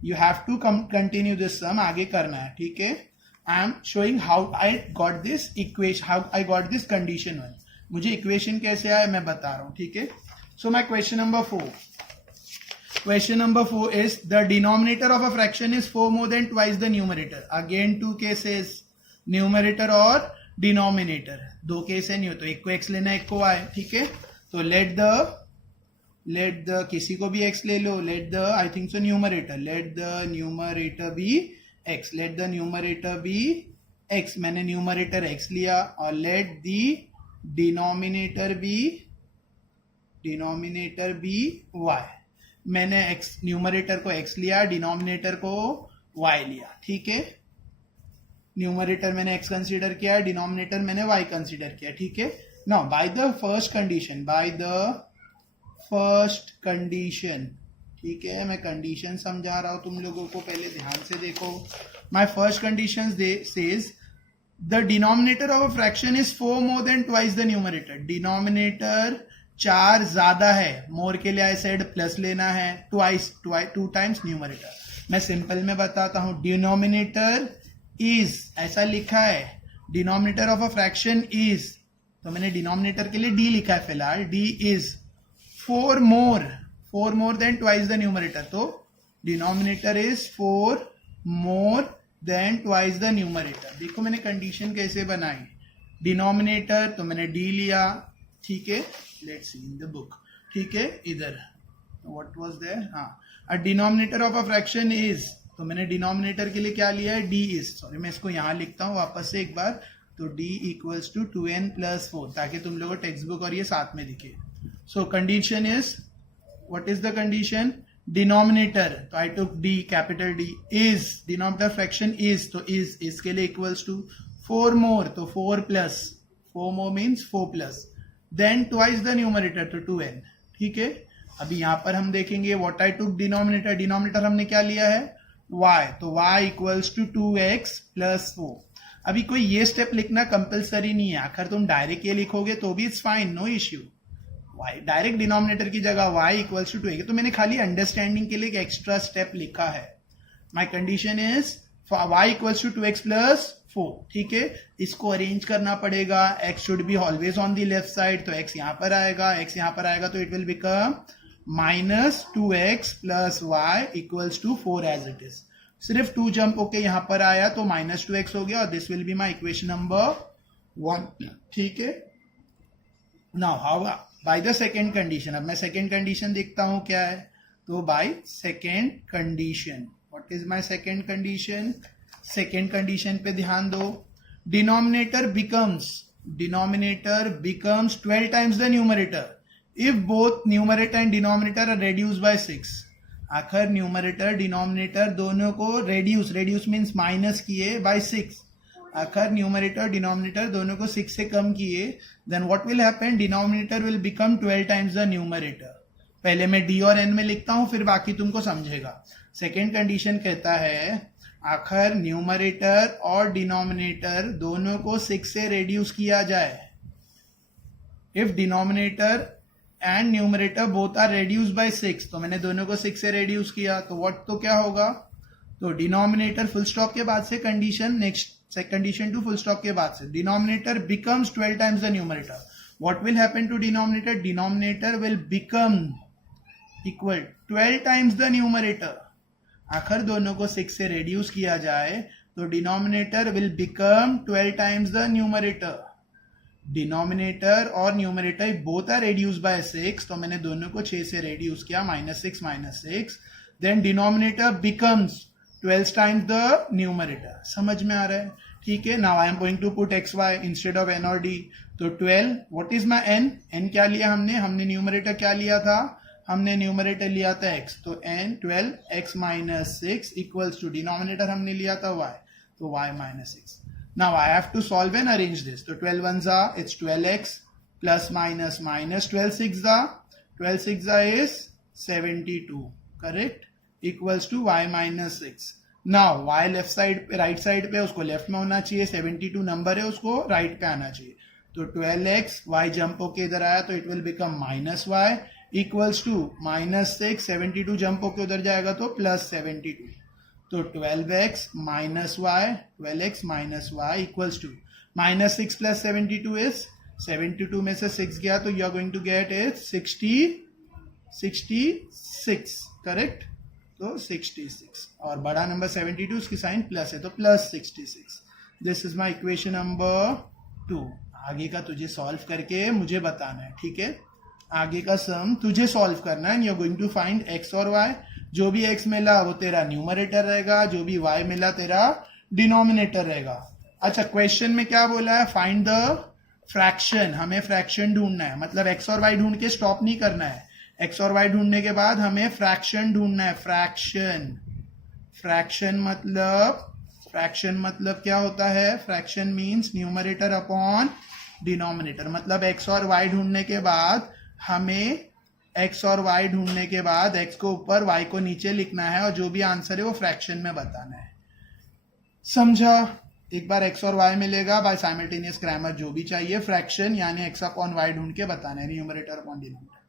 You have to continue this sum, आगे करना है, ठीक है। I am showing how I got this equation, how I got this condition 1। मुझे इक्वेशन कैसे आया मैं बता रहा हूं, ठीक है। So my question number 4, question number 4 is the denominator of a fraction is 4 more than twice the numerator. Again two cases, numerator और denominator, दो केस है, नहीं हो तो एक को x लेना एक को y, ठीक है। तो let the किसी को भी x ले लो, let the I think so numerator, let the numerator be x, let the numerator be x, मैंने numerator x लिया, और let the denominator be y, मैंने x न्यूमरेटर को x लिया, डिनोमिनेटर को y लिया, ठीक है। न्यूमरेटर मैंने x कंसीडर किया, डिनोमिनेटर मैंने y कंसीडर किया, ठीक है। Now by the first condition, ठीक है, मैं कंडीशन समझा रहा हूं तुम लोगों को, पहले ध्यान से देखो। My first condition says the denominator of a fraction is 4 more than twice the numerator. Denominator 4 ज्यादा है, मोर के लिए आई सेड प्लस लेना है, टू टाइम्स न्यूमरेटर। मैं सिंपल में बताता हूं, डिनोमिनेटर इज, ऐसा लिखा है, denominator of a fraction is, तो मैंने डिनोमिनेटर के लिए डी लिखा है फिलहाल, D is 4 more than twice the numerator, तो denominator is 4 more than twice the numerator. देखो मैंने कंडीशन कैसे बनाई, डिनोमिनेटर तो मैंने डी लिया, ठीक है, let's see in the book, ठीक है, इधर व्हाट वाज देयर, हाँ, a denominator of a fraction is, तो मैंने डिनोमिनेटर के लिए क्या लिया है, डी इज, सॉरी मैं इसको यहां लिखता हूं वापस से एक बार, तो डी इक्वल्स टू 2n + 4, ताकि तुम लोगों को टेक्स्ट बुक और ये साथ में दिखे। So condition is, what is the condition, denominator, तो I took D, capital D, is, denominator fraction is, तो इज के लिए इक्वल्स टू 4 मोर, तो 4 more means 4+, then twice the numerator, तो 2n, ठीक है। अभी यहां पर हम देखेंगे व्हाट आई टुक डिनोमिनेटर हमने क्या लिया है, y, तो y इक्वल्स टू 2x + 4। अभी कोई ये स्टेप लिखना कंपलसरी नहीं है, अगर तुम डायरेक्ट ये लिखोगे तो भी it's fine, no issue. y direct denominator की जगह y इक्वल्स टू 2x, तो मैंने खाली अंडरस्टैंडिंग के लिए एक एक्स्ट्रा स्टेप लिखा है। My condition is y equals to 2x + 4, ठीक है। इसको अरेंज करना पड़ेगा, x should be always on the left side, तो x यहां पर आएगा, तो it will become -2x + y equals to 4 as it is. सिर्फ 2 जंप होके यहां पर आया तो -2x हो गया, और this will be my equation number 1, ठीक है। Now how by the second condition, अब मैं सेकेंड कंडीशन देखता हूं क्या है, तो by second condition, what is my second condition, second condition पे ध्यान दो, denominator becomes 12 times the numerator if both numerator and denominator are reduce by 6। आखिर न्यूमरेटर डिनोमिनेटर दोनों को रेड्यूस मीन्स माइनस किए बाय 6, आखिर न्यूमरेटर डिनोमिनेटर दोनों को 6 से कम किए, then what will happen, denominator will become 12 times the numerator. पहले मैं डी और एन में लिखता हूं, फिर बाकी तुमको समझेगा। सेकेंड कंडीशन कहता है आखिर न्यूमरेटर और डिनोमिनेटर दोनों को 6 से रेड्यूस किया जाए। If denominator and numerator both are reduce by 6, तो मैंने दोनों को 6 से रेड्यूस किया, तो व्हाट, तो क्या होगा, तो डिनोमिनेटर फुल स्टॉप के बाद से condition, next condition 2 full stop के बाद से, denominator becomes 12 times the numerator. What will happen to denominator, denominator will become equal 12 times the numerator. आखिर दोनों को 6 से रेड्यूस किया जाए तो denominator will become 12 times the numerator. Denominator और numerator both are reduce by 6, तो मैंने दोनों को 6 से रेड्यूस किया, -6, then denominator becomes 12 times the numerator. समझ में आ रहा है, ठीक है। Now I am going to put xy instead of n और d, तो 12, व्हाट इज माई n क्या लिया हमने न्यूमरेटर क्या लिया था, हमने न्यूमरेटर लिया था x, तो n 12x - 6 equals to denominator हमने लिया था y, तो y - 6। Now I have to solve and arrange this. So 12 ones are, it's 12x plus minus 12 6 is 72, correct? Equals to y minus 6. Now y left side पे, राइट साइड पे, उसको लेफ्ट में होना चाहिए, 72 नंबर है उसको राइट पे आना चाहिए। तो 12x, y जंप होके इधर आया तो it will become -y equals to -6, 72 jump होके उधर जाएगा तो +72, तो 12x minus y equals to -6 + 72 is 72 में से 6 गया तो you are going to get is 66, correct. तो 66 और बड़ा नंबर 72 उसकी साइन प्लस है तो +66। This is my equation number 2। आगे का तुझे सॉल्व करके मुझे बताना है, ठीक है। आगे का सम तुझे सॉल्व करना है, you are going to find x और y। जो भी x मिला वो तेरा न्यूमरेटर रहेगा, जो भी y मिला तेरा डिनोमिनेटर रहेगा। अच्छा, क्वेश्चन में क्या बोला है, फाइंड द फ्रैक्शन। हमें फ्रैक्शन ढूंढना है, मतलब x और y ढूंढ के स्टॉप नहीं करना है। x और y ढूंढने के बाद हमें फ्रैक्शन ढूंढना है। फ्रैक्शन मतलब क्या होता है, fraction means numerator upon denominator. मतलब x और y ढूंढने के बाद हमें x और y ढूंढने के बाद x को ऊपर y को नीचे लिखना है और जो भी आंसर है वो फ्रैक्शन में बताना है। समझा? एक बार x और y मिलेगा, बाय साइमल्टेनियस ग्रामर जो भी चाहिए, फ्रैक्शन यानी x अपॉन y ढूंढ के बताना है, numerator upon denominator.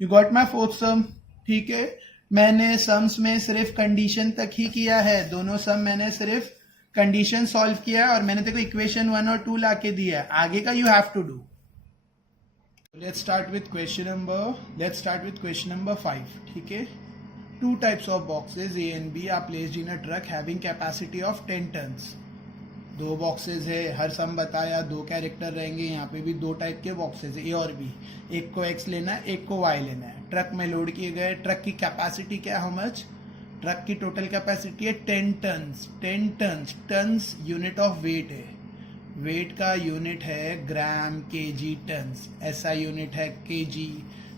You got my fourth सम, ठीक है। मैंने सम्स में सिर्फ कंडीशन तक ही किया है, दोनों सम मैंने सिर्फ कंडीशन सॉल्व किया है और मैंने तेको इक्वेशन 1 और 2 लाके दिया है। आगे का you have to do. Let's start with question number 5, ठीक है। Two types of boxes A and B are placed in a truck having capacity of 10 tons. दो बॉक्सेस है, हर सम बताया, दो कैरेक्टर रहेंगे, यहाँ पे भी दो टाइप के बॉक्सेस है, ए और बी। एक को x लेना है, एक को y लेना है। ट्रक में लोड किए गए, ट्रक की कैपेसिटी क्या, हाउ मच? ट्रक की टोटल कैपेसिटी है 10 tons. 10 tons unit of weight है, वेट का यूनिट है gram, KG, tons. SI unit है केजी,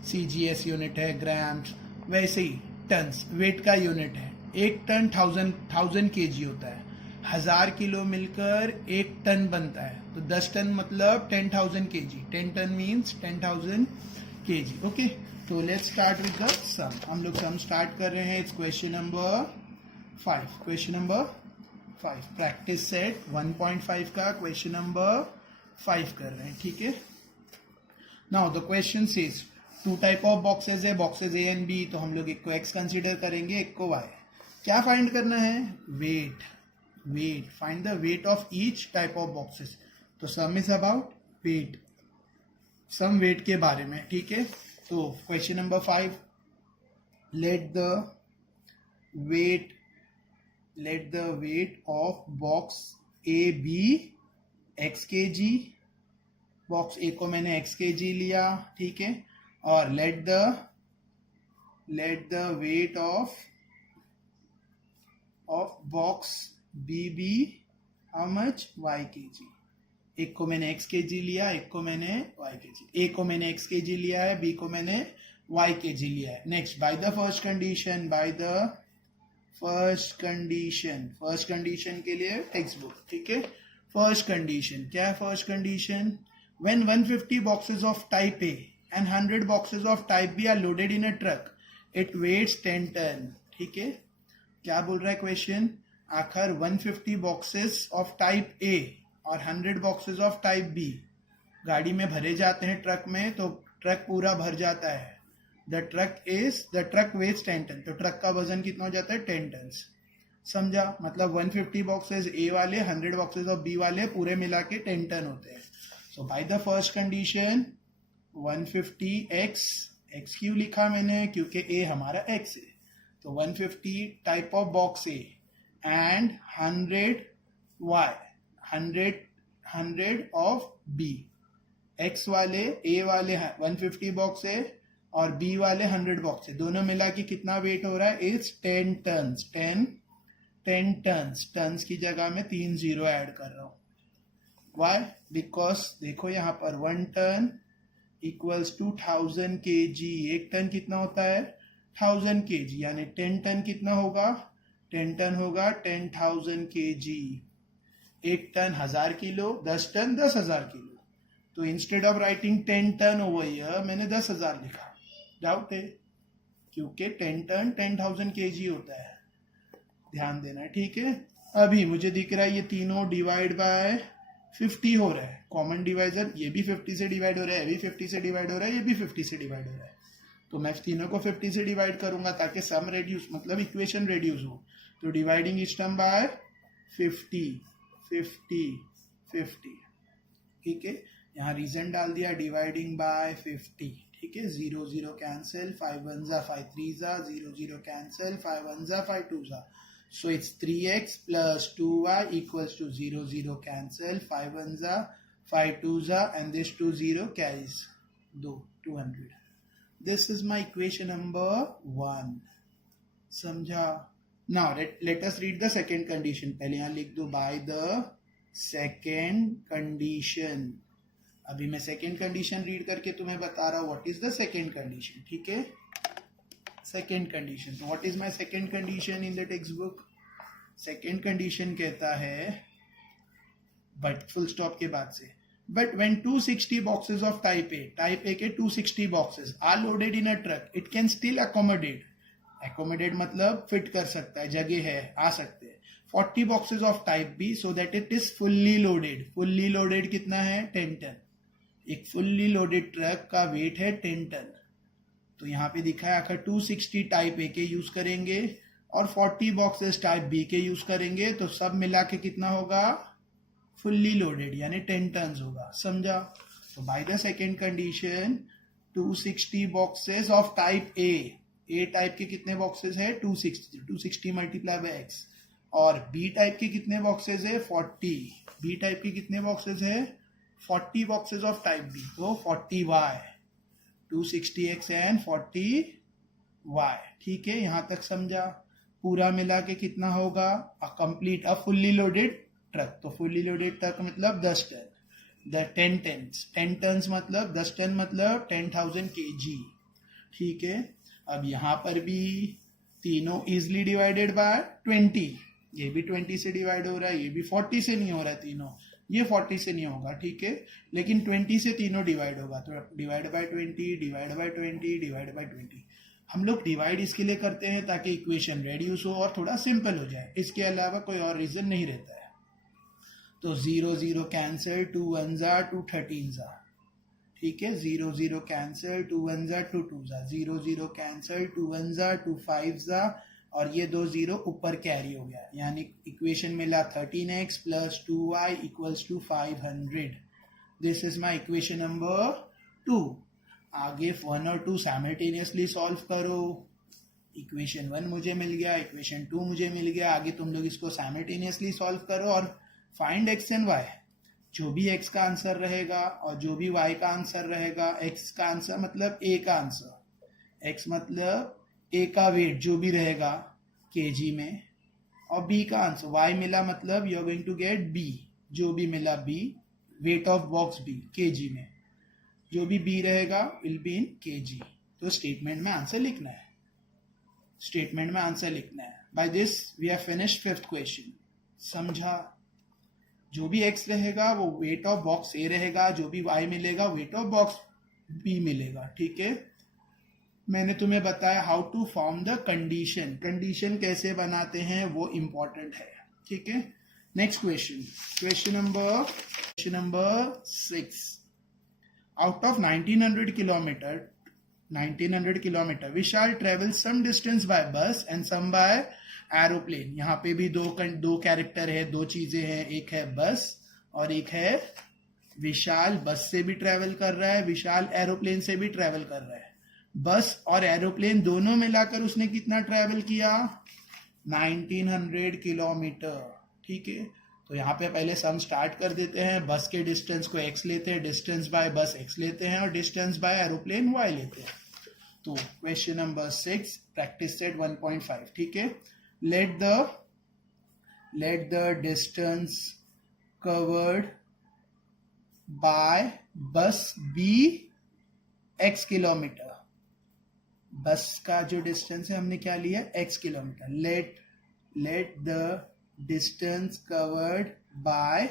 सीजीएस यूनिट है ग्राम्स, वैसे ही टन्स वेट का यूनिट है। एक टन 1000 केजी होता है, 1000 किलो मिलकर एक टन बनता है, तो 10 टन मतलब 10,000 KG. 10 ton means 10,000 KG, okay. तो let's start with the sum. हम लोग सम स्टार्ट कर रहे हैं। It's question number 5 practice set 1.5 का क्वेश्चन नंबर 5 कर रहे हैं, ठीक है। Now the question says two type of boxes है, बॉक्सेस ए एंड बी, तो हम लोग एक को एक्स कंसीडर करेंगे, एक को वाई। क्या फाइंड करना है? Weight. Find the weight of each type of boxes. तो sum is about weight, sum weight के बारे में, ठीक है। तो question number 5, let the weight of box A B x kg। Box A को मैंने x kg लिया, ठीक है। और let the weight of box B B how much? y kg। एक को मैंने x kg लिया, एक को मैंने y kg। ए को मैंने x kg लिया है, बी को मैंने y kg लिया है। Next, bye the first condition के लिए टेक्स्ट बुक, ठीक है। फर्स्ट कंडीशन क्या है? First condition, when 150 boxes of type A and 100 boxes of type B are loaded in a truck, it weighs 10 ton, ठीक है। क्या बोल रहा है क्वेश्चन? आखिर 150 बॉक्सेस ऑफ टाइप ए और 100 बॉक्सेस ऑफ टाइप बी गाड़ी में भरे जाते हैं ट्रक में, तो ट्रक पूरा भर जाता है। द ट्रक वेट्स 10 टन, तो ट्रक का वजन कितना हो जाता है? 10 टन। समझा? मतलब 150 बॉक्सेस ए वाले, 100 बॉक्सेस ऑफ बी वाले पूरे मिला के 10 टन होते हैं। So by the first condition 150x क्यों लिखा मैंने? क्योंकि ए हमारा x है, तो 150 type of box A and 100 of B. X वाले, ए वाले 150 बॉक्स है और बी वाले 100 बॉक्स है, दोनों मिला के कितना वेट हो रहा है? Is 10 tons. 10 टन्स की जगह में 3 जीरो ऐड कर रहा हूं। वाई? बिकॉज देखो यहाँ पर 1 टन इक्वल्स टू 1000 केजी। एक टन कितना होता है? 1000 केजी, यानी 10 टन कितना होगा? 10 टन होगा 10,000 केजी। एक टन 1000 किलो, 10 टन 10,000 किलो। तो instead of writing 10 ton over here मैंने 10,000 लिखा। डाउट है? क्योंकि 10 टन 10,000 केजी होता है, ध्यान देना, ठीक है। अभी मुझे दिख रहा है ये तीनों डिवाइड बाय 50 हो रहा है, कॉमन डिवाइजर ये भी 50 से डिवाइड हो रहा है, ये भी 50 से डिवाइड हो रहा है, ये भी 50 से डिवाइड हो रहा है, तो मैं तीनों को 50 से डिवाइड करूंगा ताकि सम रेड्यूस मतलब इक्वेशन रेड्यूस हो। तो डिवाइडिंग ईच टर्म बाय 50 50 50, ठीक है। यहाँ रीजन डाल दिया डिवाइडिंग बाय 50, ठीक है। 0 0 कैंसिल, 5 1 जा 5 3 जा, 0 0 कैंसिल, 5 1 जा 5 2 जा, so it's 3x plus 2y equals to 0 0 cancel, 5 1 जा 5 2 जा, and this 2 0 carries 200. This is my equation number 1. समझा? Now let us read the second condition. पहले यहाँ लिख दो by the second condition. अभी मैं सेकेंड कंडीशन रीड करके तुम्हें बता रहा हूं what is the second condition, ठीक है। सेकेंड कंडीशन, तो what is my second condition in the text book? Second condition कहता है, बट फुल स्टॉप के बाद से, but when 260 boxes of type A के 260 boxes are loaded in a truck, it can still accommodate मतलब फिट कर सकता है, जगह है, आ सकते हैं 40 boxes of type B so that it is fully loaded. Fully loaded कितना है? 10 टन। एक फुल्ली लोडेड ट्रक का वेट है 10 टन। तो यहाँ पे दिखा है आखिर 260 टाइप ए के यूज करेंगे और 40 बॉक्सेस टाइप बी के यूज करेंगे, तो सब मिला के कितना होगा? फुल्ली लोडेड यानी 10 टन होगा। समझा? तो by the second condition 260 boxes of type A type के कितने बॉक्सेस है? 260 मल्टीप्लाई बाय एक्स। और बी टाइप के कितने बॉक्सेस है? 40। बी टाइप के कितने बॉक्सेस है? 40 बॉक्सेस ऑफ टाइप बी, तो 40y, 260x एंड 40y, ठीक है। यहां तक समझा? पूरा मिला के कितना होगा? कंप्लीट फुल्ली लोडेड ट्रक, तो फुल्ली लोडेड ट्रक मतलब 10 टन, 10 टन मतलब 10 टन मतलब 10,000 kg, ठीक है। अब यहां पर भी तीनों इजिली डिवाइडेड बाय 20, ये भी 20 से डिवाइड हो रहा है, ये भी 40 से नहीं हो रहा है, तीनों ये 40 से नहीं होगा, ठीक है। लेकिन 20 से तीनों डिवाइड होगा, तो divide by 20 divide by 20 divide by 20। हम लोग डिवाइड इसके लिए करते हैं ताकि इक्वेशन रेड्यूस हो और थोड़ा सिंपल हो जाए, इसके अलावा कोई और रीजन नहीं रहता है। तो 0 0 कैंसिल, 2 1 जा 2 13 जा, ठीक है। 0 0 कैंसिल, 2 1 जा 2 2 जा, 0 0 कैंसिल, 2 1 जा 2 5 जा, और ये 2 0 ऊपर कैरी हो गया, यानी इक्वेशन मिला 13x plus 2y equals to 500। This is my equation number 2। आगे 1 और 2 साइमल्टेनियसली सॉल्व करो। इक्वेशन 1 मुझे मिल गया, इक्वेशन 2 मुझे मिल गया, आगे तुम लोग इसको साइमल्टेनियसली सॉल्व करो और फाइंड x एंड y। जो भी x का आंसर रहेगा और जो भी y का आंसर रहेगा, x का आंसर मतलब a का आंसर, x मतलब a का वेट जो भी रहेगा kg में, और b का आंसर y मिला मतलब you are going to get b, जो भी मिला b, weight of box b kg में, जो भी b रहेगा विल बी इन kg। तो स्टेटमेंट में आंसर लिखना है, स्टेटमेंट में आंसर लिखना है। By this we have finished fifth question. समझा? जो भी x रहेगा वो वेट ऑफ बॉक्स a रहेगा, जो भी y मिलेगा वेट ऑफ बॉक्स b मिलेगा, ठीक है। मैंने तुम्हें बताया how to form the condition, condition कैसे बनाते हैं वो इंपॉर्टेंट है, ठीक है। Next question, question number 6। Out of 1900 kilometre Vishal travel some distance by bus and some by aeroplane. यहाँ पे भी दो कैरेक्टर है, दो चीजें हैं, एक है बस और एक है विशाल। बस से भी ट्रेवल कर रहा है, विशाल एरोप्लेन से भी ट्रेवल कर रहा है। बस और एरोप्लेन दोनों मिलाकर उसने कितना ट्रेवल किया? 1900 किलोमीटर, ठीक है। तो यहाँ पे पहले सम स्टार्ट कर देते हैं। बस के डिस्टेंस को x लेते हैं, डिस्टेंस बाय बस x लेते हैं और डिस्टेंस बाय एरोप्लेन y लेते हैं। तो क्वेश्चन नंबर 6 प्रैक्टिस सेट 1.5, ठीक है। Let the distance covered by बस बी x किलोमीटर। बस का जो डिस्टेंस है हमने क्या लिया? x kilometre. Let the distance covered by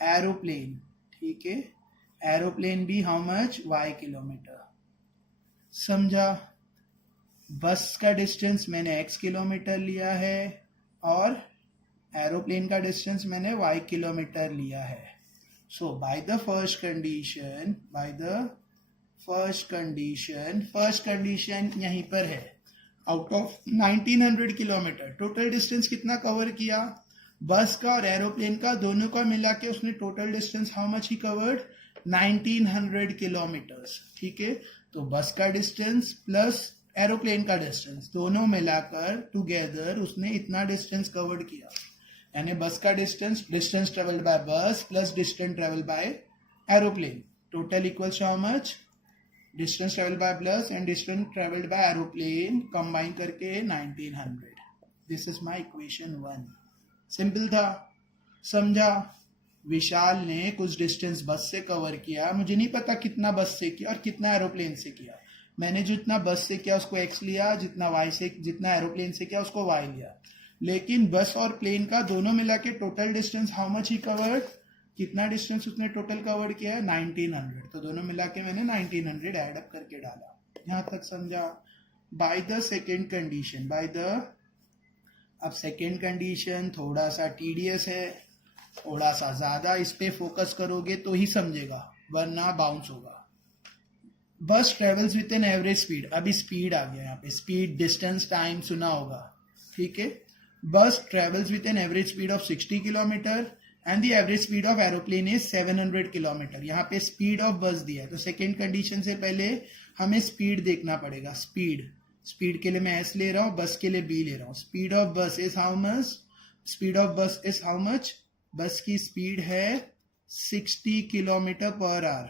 aeroplane, ठीक है। एरोप्लेन भी हाउ मच? y kilometre. समझा? बस का डिस्टेंस मैंने x किलोमीटर लिया है और एरोप्लेन का डिस्टेंस मैंने y किलोमीटर लिया है। So by the first condition, first condition यहीं पर है, out of 1900 kilometre total distance कितना कवर किया, बस का और एरोप्लेन का दोनों का मिला के उसने total distance how much he covered, 1900 kilometres. ठीक है, तो बस का डिस्टेंस प्लस एरोप्लेन का डिस्टेंस दोनों मिलाकर टुगेदर उसने इतना डिस्टेंस कवर्ड किया. यानी बस का distance travelled by bus plus distance travelled by aeroplane, total equals how much, distance travelled by bus and distance travelled by aeroplane combine करके 1900. This is my equation 1. Simple था, समझा. विशाल ने कुछ डिस्टेंस बस से कवर किया, मुझे नहीं पता कितना बस से किया और कितना एरोप्लेन से किया. मैंने जितना बस से किया उसको x लिया, जितना एरोप्लेन से किया उसको y लिया. लेकिन बस और प्लेन का दोनों मिला के total distance how much he covered, कितना डिस्टेंस उसने टोटल कवर किया है, 1900. तो दोनों मिला के मैंने 1900 एड अप करके डाला. यहां तक समझा. बाय द सेकेंड कंडीशन, अब सेकेंड कंडीशन थोड़ा सा टीडियस है, थोड़ा सा ज्यादा इस पे फोकस करोगे तो ही समझेगा, वरना बाउंस होगा. बस travels with an average speed, अभी स्पीड आ गया यहाँ पे, स्पीड डिस्टेंस टाइम सुना होगा. ठीक है, बस travels with an average speed of 60 kilometre and the average speed of aeroplane is 700 kilometre. यहाँ पे स्पीड ऑफ बस दिया है, तो सेकेंड कंडीशन से पहले हमें स्पीड देखना पड़ेगा. स्पीड के लिए मैं एस ले रहा हूँ, बस के लिए बी ले रहा हूँ. स्पीड ऑफ बस इज हाउ मच, बस की स्पीड है 60 किलोमीटर पर आवर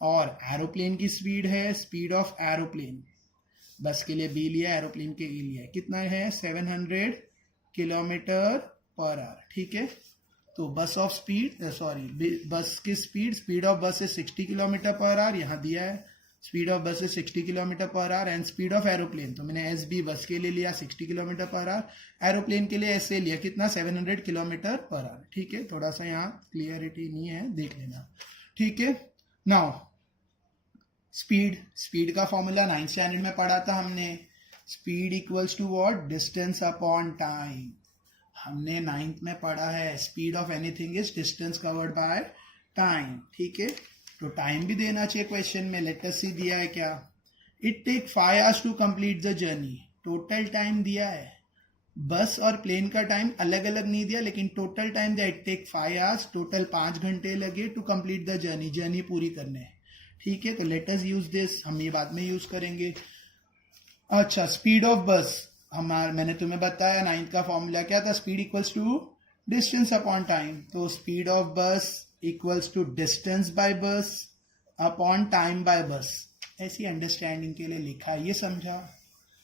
और एरोप्लेन की स्पीड है, स्पीड ऑफ एरोप्लेन, बस के लिए बी लिया, एरोप्लेन के ई लिया, कितना है 700 किलोमीटर पर आवर. ठीक है, तो बस की स्पीड ऑफ बस is 60 किलोमीटर पर आवर, यहाँ दिया है स्पीड ऑफ बस is 60 kilometre per our and speed of aeroplane, तो मैंने एस बी बस के लिए लिया 60 किलोमीटर पर आवर, एरोप्लेन के लिए एस ए लिया कितना 700 किलोमीटर पर आवर. ठीक है, थोड़ा सा यहाँ क्लियरिटी नहीं है, देख लेना. ठीक है, नाउ स्पीड का फॉर्मूला 9th स्टैंडर्ड में पढ़ा था हमने. Speed equals to what, distance upon time. हमने 9th में पढ़ा है speed of anything is distance covered by time. ठीक है, तो टाइम भी देना चाहिए क्वेश्चन में. लेट अस सी दिया है क्या, it take 5 hours to complete the journey. Total time दिया है, बस और प्लेन का टाइम अलग अलग नहीं दिया, लेकिन टोटल टाइम दिया, इट टेक 5 hours, टोटल 5 घंटे लगे टू कंप्लीट द जर्नी पूरी करने. ठीक है, तो लेट अस यूज दिस, हम ये बाद में यूज करेंगे. अच्छा, स्पीड ऑफ बस मैंने तुम्हें बताया 9th का फॉर्मूला क्या था, speed equals to distance upon time. तो speed of bus equals to distance by bus upon time by bus. ऐसी अंडरस्टैंडिंग के लिए लिखा है, ये समझा.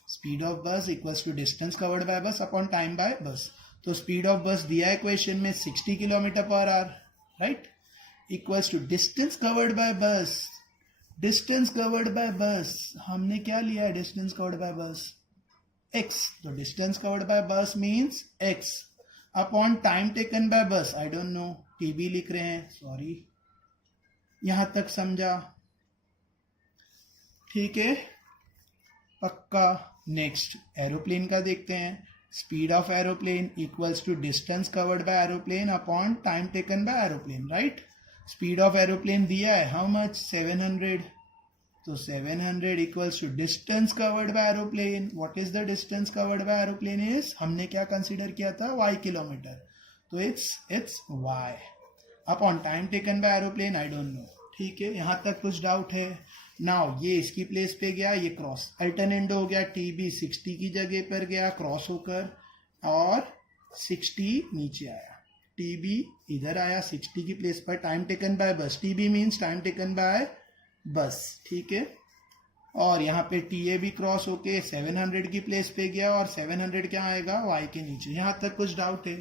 Speed of bus equals to distance covered by bus upon time by bus. तो स्पीड ऑफ बस दिया है क्वेश्चन में 60 kilometre per hour, right, equals to distance covered by bus. Distance covered by bus हमने क्या लिया है, distance covered by bus x. तो distance covered by bus means x upon time taken by bus, I don't no, TB लिख रहे हैं, सॉरी. यहां तक समझा. ठीक है, पक्का. नेक्स्ट एरोप्लेन का देखते हैं. Speed of aeroplane equals to distance covered by aeroplane upon time taken by aeroplane, right. Speed of aeroplane दिया है हाउ मच, 700. तो 700 equals to distance covered by aeroplane. What is the distance covered by aeroplane is, हमने क्या कंसीडर किया था, y किलोमीटर, तो it's y upon time taken by aeroplane, I don't know. ठीक है, यहां तक कुछ डाउट है. नाउ ये इसकी प्लेस पे गया, ये क्रॉस अल्टरनेट हो गया, टीबी 60 की जगह पर गया क्रॉस होकर और 60 नीचे आया. टीबी इधर आया 60 की प्लेस पर, टाइम टेकन बाय बस, TB means time taken by बस. ठीक है, और यहाँ पे टीए भी क्रॉस होके 700 की प्लेस पे गया और 700 क्या आएगा, y के नीचे. यहां तक कुछ डाउट है.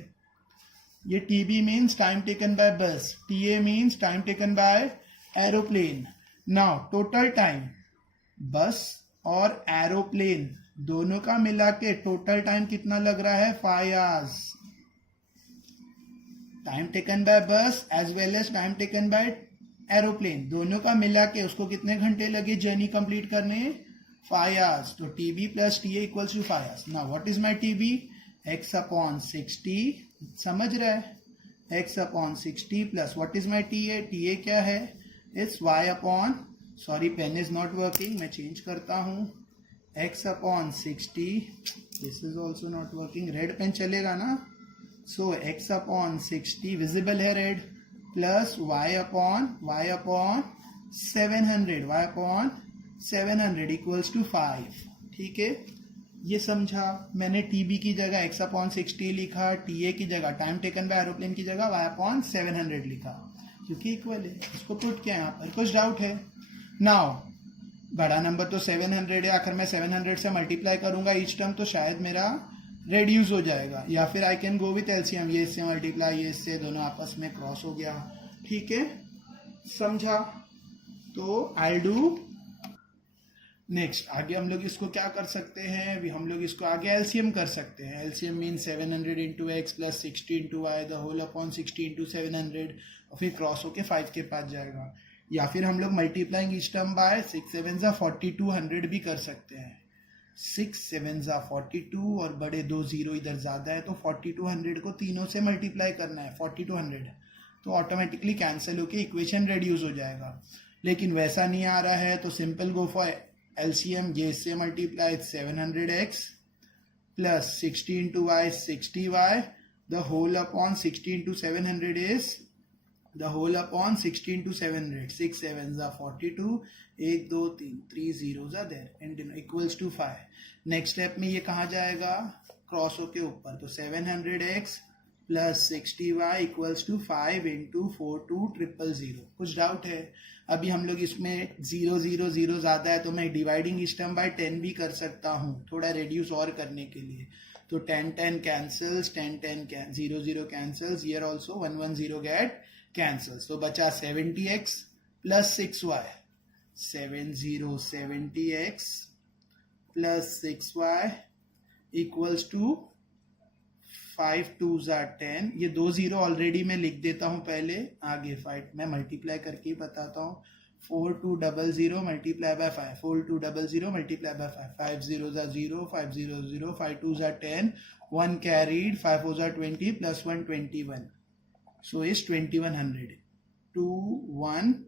ये TB means time taken by bus, TA means time taken by aeroplane. Now total time bus और एरोप्लेन दोनों का मिला के टोटल टाइम कितना लग रहा है, 5 hours. Time taken by bus as well as time taken by aeroplane दोनों का मिला के उसको कितने घंटे लगे जर्नी कंप्लीट करने, 5 hours. तो TB plus TA equals to 5 hours. Now what is my TB, x upon 60. समझ रहा है, x upon 60 plus what is my T A क्या है, it's y upon, sorry pen is not working, मैं चेंज करता हूँ, x upon 60, this is also not working, red pen चलेगा ना, सो x अपॉन 60 विजिबल है red, plus y upon 700 equals to 5, ठीक है। ये समझा, मैंने टीबी की जगह x अपॉन 60 लिखा, टीए की जगह टाइम टेकन बाय एरोप्लेन की जगह y अपॉन 700 लिखा, क्योंकि इक्वल है, इसको पुट किया यहाँ पर, कुछ डाउट है? नाउ बड़ा नंबर तो 700 है, आखिर मैं 700 से मल्टीप्लाई करूंगा ईच टर्म, तो शायद मेरा रेड्यूस हो जाएगा, या फिर I can go with LCM, ये इससे मल्टीप्लाई, ये इससे, दोनों आपस में क्रॉस हो गया, ठीक है, समझा। तो आई डू नेक्स्ट, आगे हम लोग इसको क्या कर सकते हैं, अभी हम लोग इसको आगे एलसीएम कर सकते हैं। LCM mean 700 into x plus 60 into y the whole upon 60 into 700, और फिर क्रॉस होके 5 के पास जाएगा, या फिर हम लोग मल्टीप्लाइंग ईच टर्म बाय 6 7 4200 भी कर सकते हैं। 6 7 42 और बड़े 2 जीरो इधर ज्यादा है, तो 4200 को तीनों से मल्टीप्लाई करना है, 4200, तो ऑटोमेटिकली कैंसिल होके इक्वेशन रेड्यूस हो जाएगा। लेकिन वैसा नहीं आ रहा है, तो सिंपल गो फॉर LCM, ये इससे multiply 700x plus 60 into y 60y, the whole upon 60 into 700 is the whole upon 60 into 700, 6 7 42, 1 2 3 3 zeros are there and equals to 5। Next step में ये कहाँ जाएगा, क्रॉस होके ऊपर, तो 700x plus 60y equals to 5 into 42000। कुछ डाउट है? अभी हम लोग इसमें 0 0 0 ज्यादा है, तो मैं डिवाइडिंग इस टर्म बाय 10 भी कर सकता हूँ, थोड़ा रेड्यूस और करने के लिए। तो 10 10 cancels, 10 10 0 0 cancels, here also 1 1 0 get cancels, तो बचा 70x plus 6y, 70x plus 6y equals to 5 2s are 10, ये 2 जीरो ऑलरेडी मैं लिख देता हूं पहले, आगे 5 मैं मल्टीप्लाई करके ही बताता हूं, 4 2 0 0 multiply by 5, 4 2 0 0 multiply by 5, 5 0s are 0, 5 0 0, 5 2s are 10, 1 carried, 5 4s are 20 plus 1 21, so is 2100, 2 1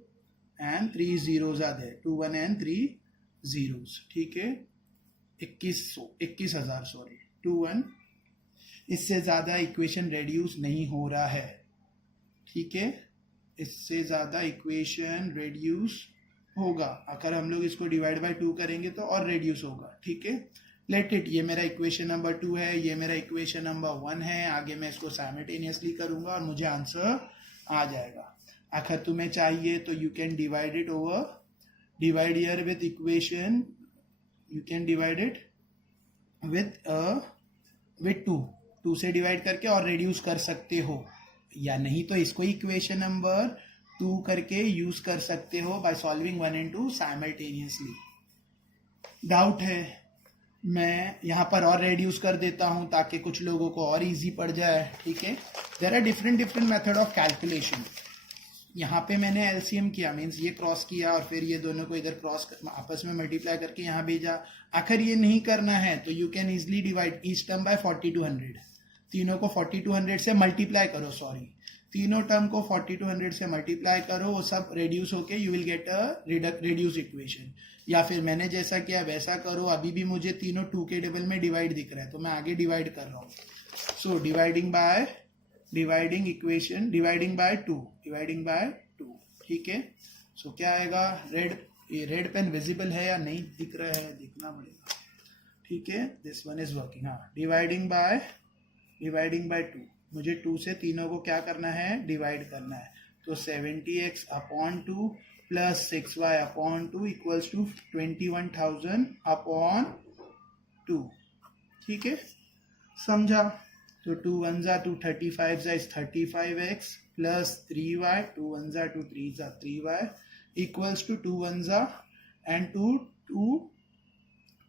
and 3 zeros are there, 2 1 and 3 zeros, ठीक है, 21,000 सॉरी 2 1, इससे ज्यादा इक्वेशन रेड्यूस नहीं हो रहा है, ठीक है, इससे ज्यादा इक्वेशन रेड्यूस होगा, अगर हम लोग इसको डिवाइड बाय 2 करेंगे तो और रेड्यूस होगा, ठीक है। लेट इट, ये मेरा इक्वेशन नंबर 2 है, ये मेरा इक्वेशन नंबर 1 है, आगे मैं इसको साइमल्टेनियसली करूंगा और मुझे आंसर आ जाएगा। अगर तुम्हें चाहिए तो you can divide it over, divide here with equation, you can divide it with 2 से डिवाइड करके और रिड्यूस कर सकते हो, या नहीं तो इसको इक्वेशन नंबर 2 करके यूज कर सकते हो by solving 1 and 2 simultaneously. Doubt है? मैं यहाँ पर और रेड्यूस कर देता हूँ ताकि कुछ लोगों को और इजी पड़ जाए, ठीक है। There are different method of calculation. यहाँ पे मैंने एलसीएम किया, मीन्स ये क्रॉस किया और फिर ये दोनों को इधर क्रॉस आपस में मल्टीप्लाई करके यहाँ भेजा। आखिर ये नहीं करना है तो you can easily divide each term by 4200, तीनों को 4200 से मल्टीप्लाई करो, सॉरी तीनों टर्म को 4200 से मल्टीप्लाई करो, वो सब रेड्यूस होके you will get a reduce equation. या फिर मैंने जैसा किया वैसा करो, अभी भी मुझे तीनों 2 के टेबल में डिवाइड दिख रहा है तो मैं आगे डिवाइड कर रहा हूँ। So dividing equation, dividing by 2, ठीक है। सो क्या आएगा, रेड पेन विजिबल है या नहीं दिख रहा है, दिखना पड़ेगा, ठीक है। दिस वन इज वर्किंग, हाँ। डिवाइडिंग बाय 2, मुझे 2 से तीनों को क्या करना है, डिवाइड करना है। तो 70x upon 2 plus 6y upon 2 equals to 21,000 upon 2, ठीक है, समझा। तो 2 1 जा 2 35 जा इज 35x प्लस 3y, 2 1 जा 2 3 जा 3y इक्वल्स टू 2 1 जा एंड 2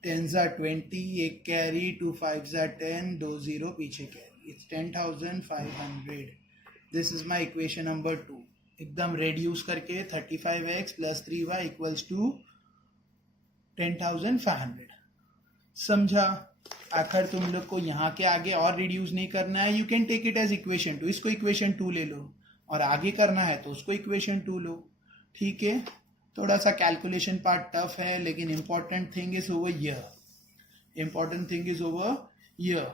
10 जा 20, एक कैरी, 2 5 जा 10, 2 0 पीछे carry, it's 10,500। This is my equation number 2, एकदम रेड्यूस करके 35x plus 3y equals to 10,500, समझा। आखिर तुम लोग को यहाँ के आगे और रिड्यूस नहीं करना है, you can take it as equation 2, इसको इक्वेशन 2 ले लो, और आगे करना है तो उसको इक्वेशन 2 लो, ठीक है। थोड़ा सा कैलकुलेशन पार्ट टफ है, लेकिन important thing is over here, important thing is over here.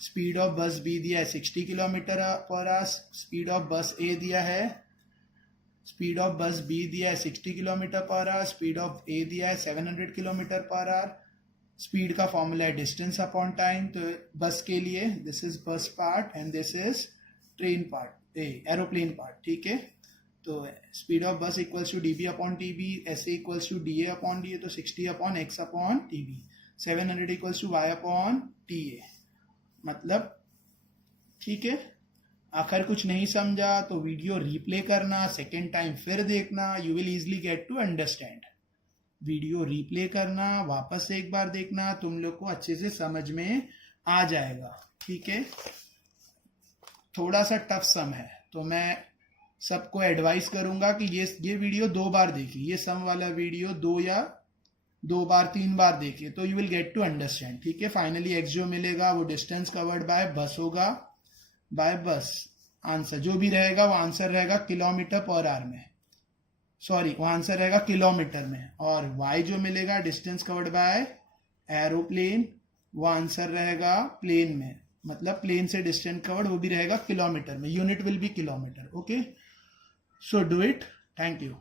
Speed of बस बी दिया है 60 kilometre per hour, speed of बस ए दिया है, स्पीड ऑफ बस बी दिया है 60 kilometre per hour, speed of ए दिया है 700 किलोमीटर पर आवर। स्पीड का फॉर्मूला है डिस्टेंस अपॉन टाइम, तो बस के लिए this is bus part and this is train part, aeroplane part, ठीक है। तो speed of bus equals to D B upon T B, S A equals to D A upon D A, तो 60 upon x upon T B, 700 equals to y upon T A, मतलब ठीक है। आखिर कुछ नहीं समझा तो वीडियो रिप्ले करना, सेकेंड टाइम फिर देखना, you will easily get to understand. Video replay करना, वापस से एक बार देखना, तुम लोग को अच्छे से समझ में आ जाएगा, ठीक है। थोड़ा सा टफ सम है, तो मैं सबको एडवाइस करूंगा कि ये वीडियो 2 बार देखिए, ये सम वाला वीडियो 2 बार 3 बार देखिए, तो you will get to understand, ठीक है। फाइनली एक्स जो मिलेगा वो डिस्टेंस कवर्ड बाय बस होगा, बाय बस। आंसर जो भी रहेगा वो आंसर रहेगा किलोमीटर पर आवर में, सॉरी वो आंसर रहेगा किलोमीटर में, और y जो मिलेगा डिस्टेंस कवर्ड बाय एरोप्लेन, वो आंसर रहेगा प्लेन में, मतलब प्लेन से डिस्टेंस कवर्ड वो भी रहेगा किलोमीटर में, unit will be kilometre, okay. So do it, thank you.